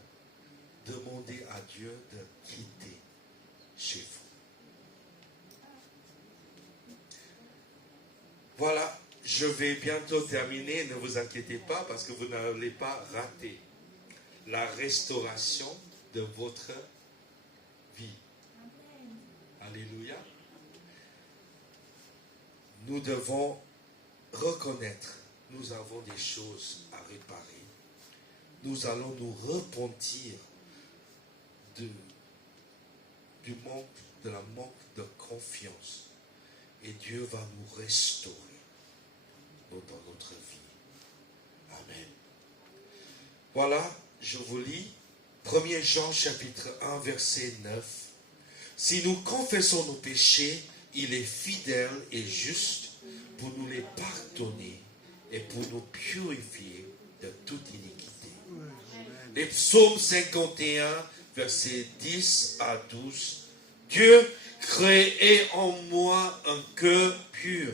demandez à Dieu de quitter chez vous. Voilà, je vais bientôt terminer. Ne vous inquiétez pas parce que vous n'allez pas rater la restauration de votre vie. Alléluia. Nous devons reconnaître, nous avons des choses à réparer. Nous allons nous repentir du manque, de la manque de confiance. Et Dieu va nous restaurer dans notre vie. Amen. Voilà, je vous lis 1 Jean chapitre 1 verset 9. Si nous confessons nos péchés, il est fidèle et juste pour nous les pardonner et pour nous purifier de toute iniquité. Les psaumes 51, versets 10 à 12. Dieu, créez en moi un cœur pur.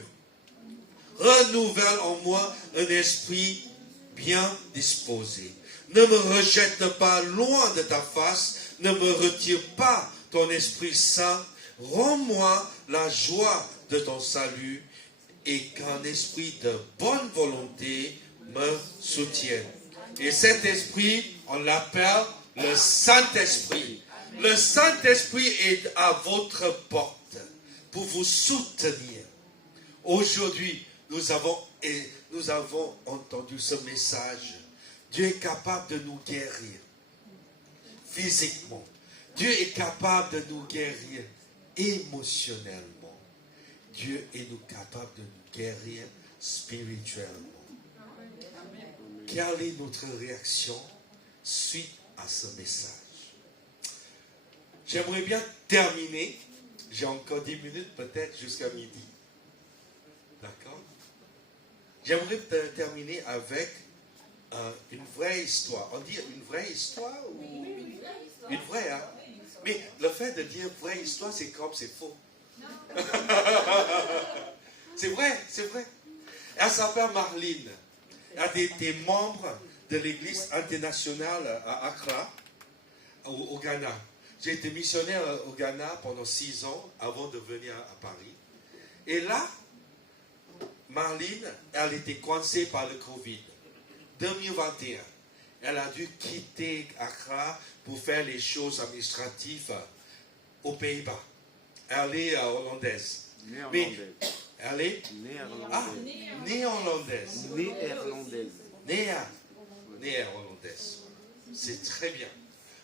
Renouvelle en moi un esprit bien disposé. Ne me rejette pas loin de ta face. Ne me retire pas ton Esprit Saint. Rends-moi la joie de ton salut et qu'un esprit de bonne volonté me soutienne. Et cet esprit, on l'appelle le Saint-Esprit. Le Saint-Esprit est à votre porte pour vous soutenir. Aujourd'hui, nous avons entendu ce message. Dieu est capable de nous guérir physiquement. Dieu est capable de nous guérir émotionnellement. Dieu est capable de nous guérir spirituellement. Quelle est notre réaction suite à ce message? J'aimerais bien terminer. J'ai encore 10 minutes peut-être jusqu'à midi. D'accord? J'aimerais terminer avec une vraie histoire. On dit une vraie histoire ou... Une vraie, hein? Mais le fait de dire vraie histoire, c'est comme c'est faux. C'est vrai, c'est vrai. Elle s'appelle Marlene. Elle était membre de l'église internationale à Accra, au Ghana. J'ai été missionnaire au Ghana pendant 6 ans avant de venir à Paris. Et là, Marlene, elle était coincée par le Covid. 2021, elle a dû quitter Accra pour faire les choses administratives aux Pays-Bas. Elle est hollandaise. Mais elle est néerlandaise. Néerlandaise. C'est très bien.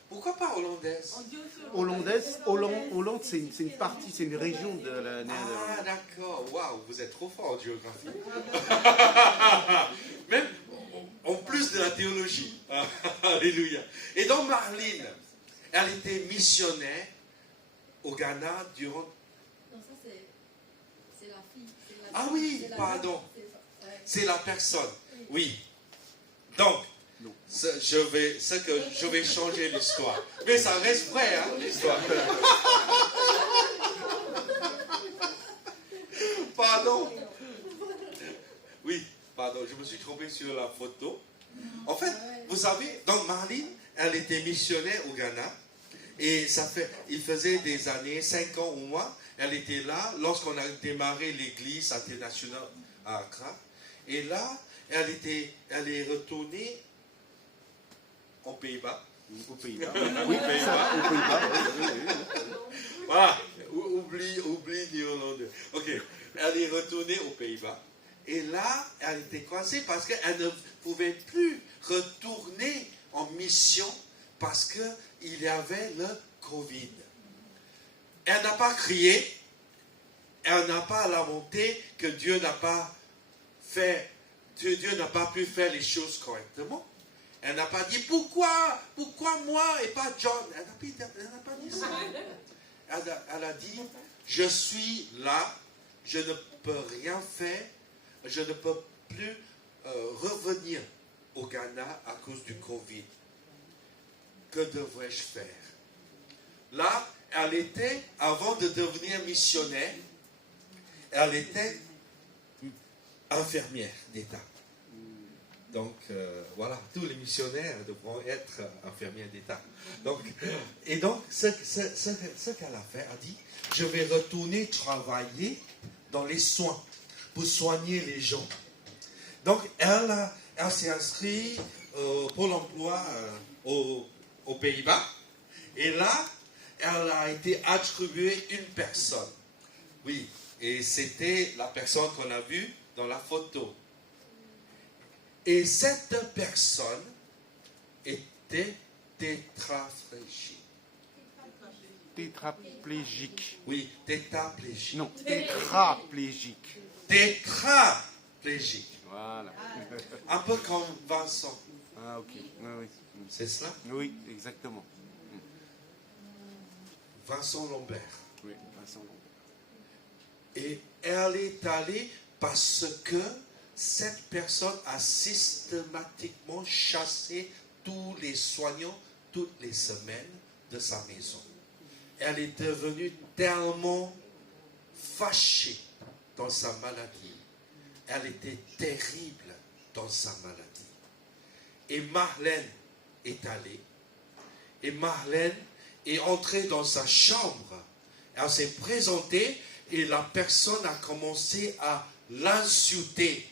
Pourquoi pas hollandaise? Hollande, c'est une partie, c'est une région de la Néerlande. Ah, d'accord. Waouh, vous êtes trop fort en géographie. Même en plus de la théologie. Alléluia. Et donc Marlene, elle était missionnaire au Ghana durant... Non, ça c'est la fille. Ah oui, pardon. C'est la personne. Oui. Donc, je vais changer l'histoire. Mais ça reste vrai, hein, l'histoire. Pardon, je me suis trompé sur la photo. En fait, vous savez, donc Marlene, elle était missionnaire au Ghana. Et il faisait des années, 5 ans au moins, elle était là lorsqu'on a démarré l'église internationale à Accra. Et là, elle est retournée aux Pays-Bas. Aux Pays-Bas. Oui, ça, aux Pays-Bas. Oui, oui. Voilà, oublie néerlandais. Ok, elle est retournée aux Pays-Bas. Et là, elle était coincée parce qu'elle ne pouvait plus retourner en mission parce qu'il y avait le Covid. Elle n'a pas crié, elle n'a pas lamenté que Dieu n'a pas pu faire les choses correctement. Elle n'a pas dit pourquoi moi et pas John. Elle n'a pas dit ça. Elle a dit, je suis là, je ne peux rien faire, je ne peux plus revenir au Ghana à cause du Covid. Que devrais-je faire? Là, elle était, avant de devenir missionnaire, elle était infirmière d'État. Donc, voilà, tous les missionnaires devront être infirmières d'État. Donc, ce qu'elle a fait, elle a dit, je vais retourner travailler dans les soins, pour soigner les gens. Donc, elle s'est inscrite pour l'emploi aux Pays-Bas. Et là, elle a été attribuée une personne. Oui, et c'était la personne qu'on a vue dans la photo. Et cette personne était tétraplégique. Tétraplégique. Oui, tétraplégique. Non, tétraplégique. Tétraplégique. Voilà. Un peu comme Vincent. Ah, ok. Oui, oui. C'est cela? Oui, exactement. Vincent Lambert. Oui, Vincent Lambert. Et elle est allée parce que cette personne a systématiquement chassé tous les soignants toutes les semaines de sa maison. Elle est devenue tellement fâchée dans sa maladie. Elle était terrible dans sa maladie. Et Marlène est allée. Et Marlène est entrée dans sa chambre. Elle s'est présentée et la personne a commencé à l'insulter.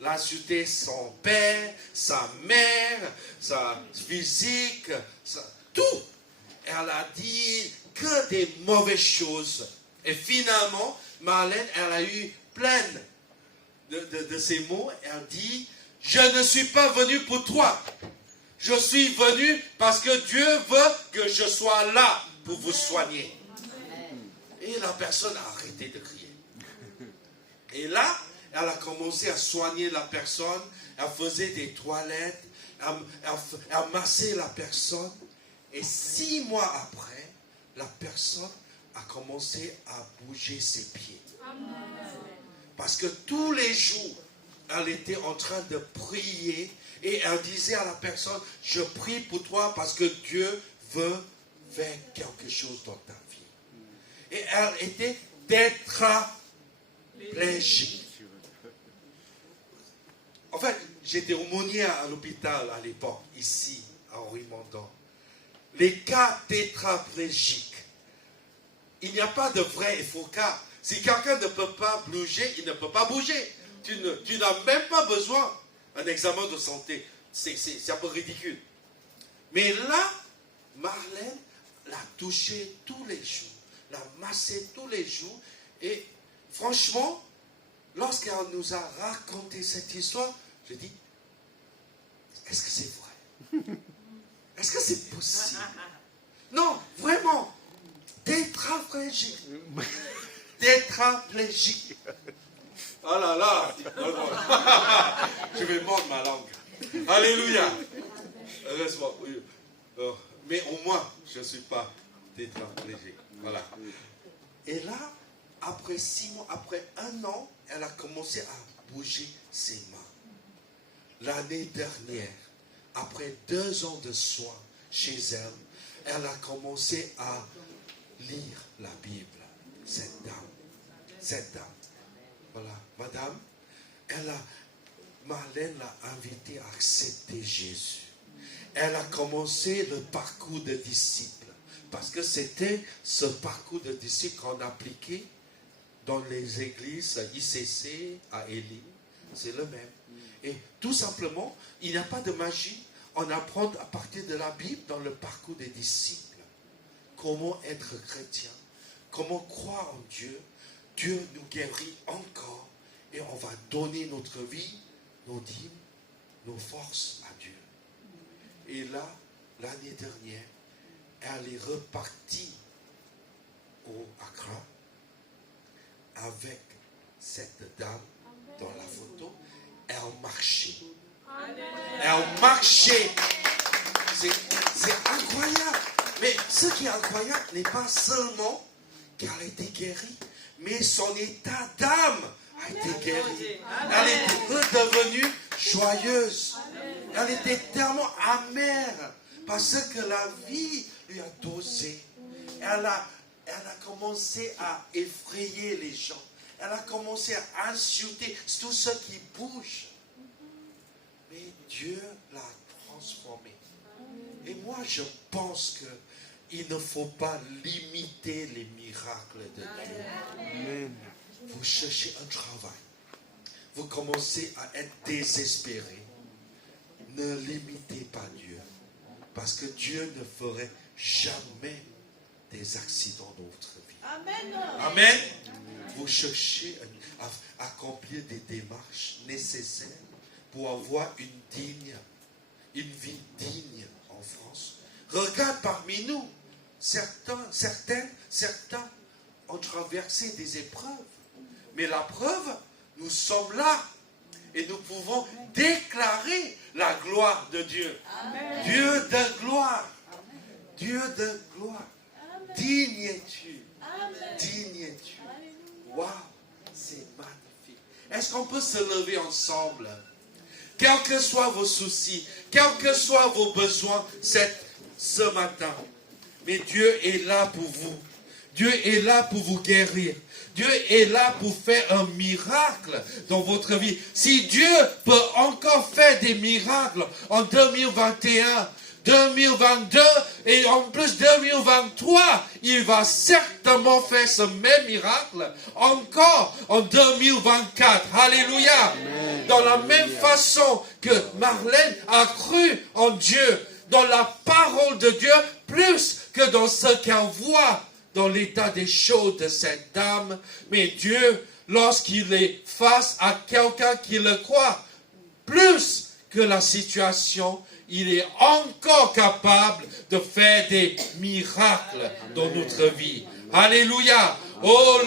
L'insulter son père, sa mère, sa physique, tout. Elle a dit que des mauvaises choses. Et finalement, Marlène, elle a eu plein de ces mots. Elle dit, je ne suis pas venu pour toi. Je suis venu parce que Dieu veut que je sois là pour vous soigner. Et la personne a arrêté de crier. Et là, elle a commencé à soigner la personne. Elle faisait des toilettes. Elle massait la personne. Et 6 mois après, la personne a commencé à bouger ses pieds. Parce que tous les jours, elle était en train de prier. Et elle disait à la personne, je prie pour toi parce que Dieu veut faire quelque chose dans ta vie. Et elle était tétraplégique. En fait, j'étais aumônier à l'hôpital à l'époque, ici, à Henri-Mandon. Les cas tétraplégiques, il n'y a pas de vrai et faux cas. Si quelqu'un ne peut pas bouger, il ne peut pas bouger. Tu n'as même pas besoin d'un examen de santé. C'est un peu ridicule. Mais là, Marlène l'a touché tous les jours, l'a massé tous les jours. Et franchement, lorsqu'elle nous a raconté cette histoire, je dis, est-ce que c'est vrai? Est-ce que c'est possible? Non, vraiment, tétraplégique. Tétraplégique. Oh là là, je vais mordre ma langue. Alléluia. Heureusement, oui. Mais au moins, je ne suis pas tétraplégique. Voilà. Et là, après 6 mois, après 1 an, elle a commencé à bouger ses mains. L'année dernière, après 2 ans de soins chez elle, elle a commencé à lire la Bible. Cette dame. Voilà, madame, Marlène l'a invité à accepter Jésus. Elle a commencé le parcours de disciple. Parce que c'était ce parcours de disciple qu'on appliquait dans les églises ICC, à Élie. C'est le même. Et tout simplement, il n'y a pas de magie. On apprend à partir de la Bible dans le parcours des disciples. Comment être chrétien. Comment croire en Dieu. Dieu nous guérit encore. Et on va donner notre vie, nos dîmes, nos forces à Dieu. Et là, l'année dernière, elle est repartie au Accra avec cette dame dans la photo. Elle marchait. Elle marchait. C'est incroyable. Mais ce qui est incroyable n'est pas seulement qu'elle a été guérie, mais son état d'âme a été guéri. Elle est redevenue joyeuse. Elle était tellement amère parce que la vie lui a dosé. Elle a commencé à effrayer les gens. Elle a commencé à insulter tous ceux qui bougent. Mais Dieu l'a transformée. Et moi, je pense qu'il ne faut pas limiter les miracles de Dieu. Amen. Vous cherchez un travail. Vous commencez à être désespéré. Ne limitez pas Dieu. Parce que Dieu ne ferait jamais des accidents dans votre vie. Amen. Amen. Vous cherchez à accomplir des démarches nécessaires pour avoir une vie digne en France. Regarde parmi nous. Certains ont traversé des épreuves. Mais la preuve, nous sommes là. Et nous pouvons déclarer la gloire de Dieu. Amen. Dieu de gloire. Amen. Dieu de gloire. Amen. Digne es-tu. Digne es-tu. Waouh, c'est magnifique. Est-ce qu'on peut se lever ensemble? Quels que soient vos soucis, quels que soient vos besoins ce matin. Mais Dieu est là pour vous. Dieu est là pour vous guérir. Dieu est là pour faire un miracle dans votre vie. Si Dieu peut encore faire des miracles en 2021, 2022 et en plus 2023, il va certainement faire ce même miracle encore en 2024. Alléluia. Amen. Dans la même façon que Marlène a cru en Dieu, dans la parole de Dieu, plus que dans ce qu'elle voit dans l'état des choses de cette dame. Mais Dieu, lorsqu'il est face à quelqu'un qui le croit, plus que la situation, il est encore capable de faire des miracles dans notre vie. Alléluia. Oh,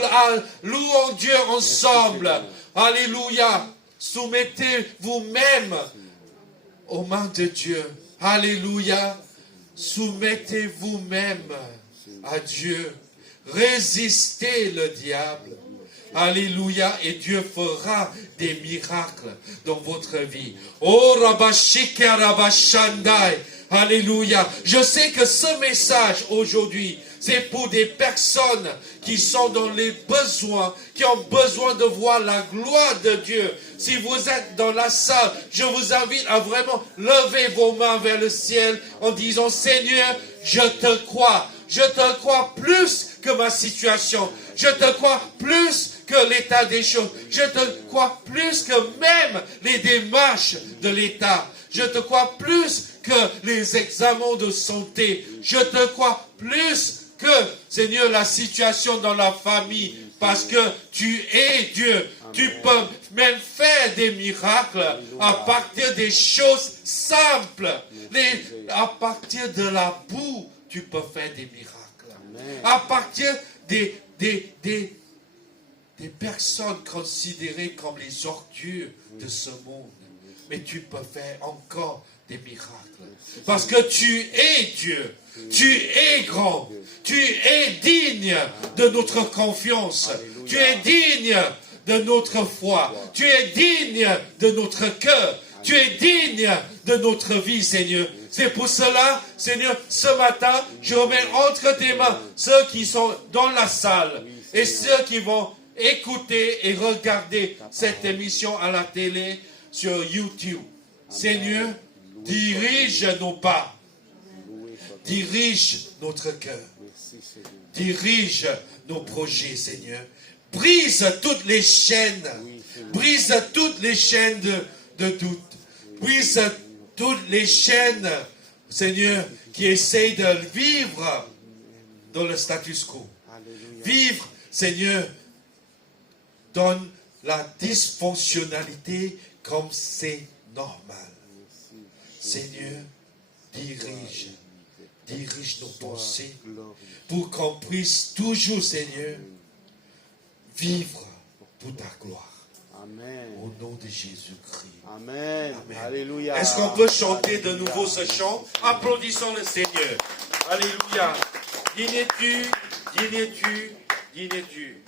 louons Dieu ensemble. Alléluia. Soumettez vous-même aux mains de Dieu. Alléluia. Soumettez vous-même à Dieu. Résistez le diable. Alléluia. Et Dieu fera des miracles dans votre vie. Oh, Rabashika Rabashandai. Alléluia. Je sais que ce message aujourd'hui, c'est pour des personnes qui sont dans les besoins, qui ont besoin de voir la gloire de Dieu. Si vous êtes dans la salle, je vous invite à vraiment lever vos mains vers le ciel en disant, Seigneur, je te crois. Je te crois plus que ma situation. Je te crois plus que l'état des choses. Je te crois plus que même les démarches de l'État. Je te crois plus que les examens de santé. Je te crois plus que, Seigneur, la situation dans la famille. Parce que tu es Dieu. Tu peux même faire des miracles à partir des choses simples. À partir de la boue, tu peux faire des miracles. À partir des personnes considérées comme les ordures de ce monde. Mais tu peux faire encore des miracles. Parce que tu es Dieu. Tu es grand. Tu es digne de notre confiance. Alléluia. Tu es digne de notre foi. Tu es digne de notre cœur. Tu es digne de notre vie, Seigneur. C'est pour cela, Seigneur, ce matin, je remets entre tes mains ceux qui sont dans la salle et ceux qui vont écouter et regarder cette émission à la télé. sur YouTube. Seigneur, dirige nos pas. Dirige notre cœur. Dirige nos projets, Seigneur. Brise toutes les chaînes. Brise toutes les chaînes de doute. Brise toutes les chaînes, Seigneur, qui essayent de vivre dans le status quo. Vivre, Seigneur, dans la dysfonctionnalité comme c'est normal. Seigneur, dirige nos pensées pour qu'on puisse toujours, Seigneur, vivre pour ta gloire. Amen. Au nom de Jésus-Christ. Amen. Amen. Alléluia. Est-ce qu'on peut chanter de nouveau ce chant? Applaudissons le Seigneur. Alléluia. Digne es-tu, digne es-tu, digne es-tu.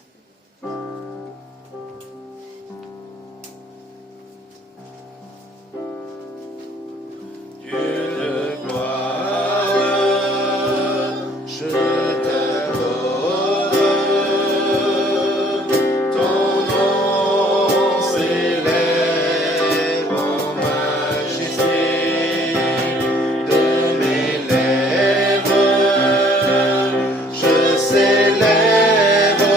Dieu de gloire, je t'adore. Ton nom s'élève en majesté de mes lèvres. Je célèbre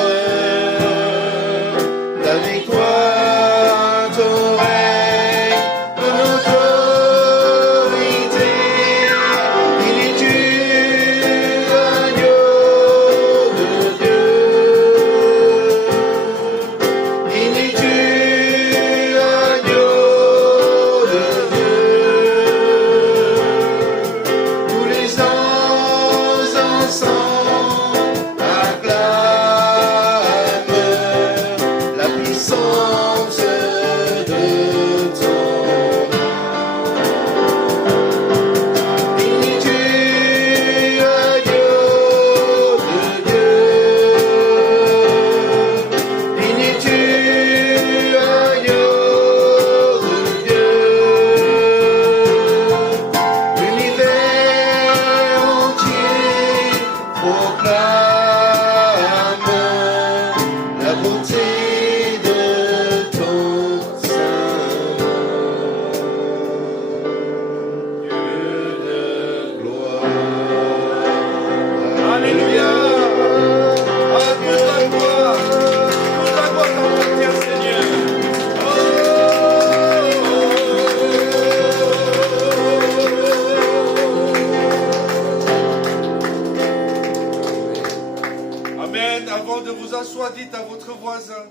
la victoire, ton règne, ton autorité. Il est tu, agneau de Dieu. Il est tu, agneau de Dieu. Tous les anges ensemble acclament la puissance de ton nom. Digne-tu, agneau de Dieu. Digne-tu, agneau de Dieu. L'univers entier proclame la beauté de ton saint nom. Dieu de gloire. Alléluia. À toute la gloire t'appartient, Seigneur. Amen. Avant de vous asseoir, dites à votre voisin,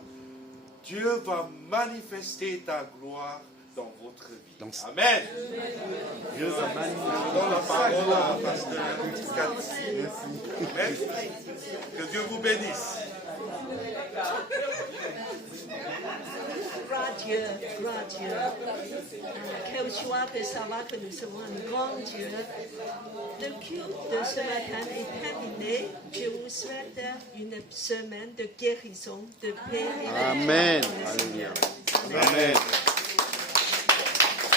Dieu va manifester ta gloire dans votre vie. Amen. Dieu va magnifier. Je donne la parole à Pasteur Cathy. Amen. Que Dieu vous bénisse. Gloire à Dieu, gloire à Dieu. Quelle joie de savoir que nous avons un grand Dieu. Le culte de ce matin est terminé. Je vous souhaite une semaine de guérison, de paix et de Amen. joie. Alléluia. Amen. Amen.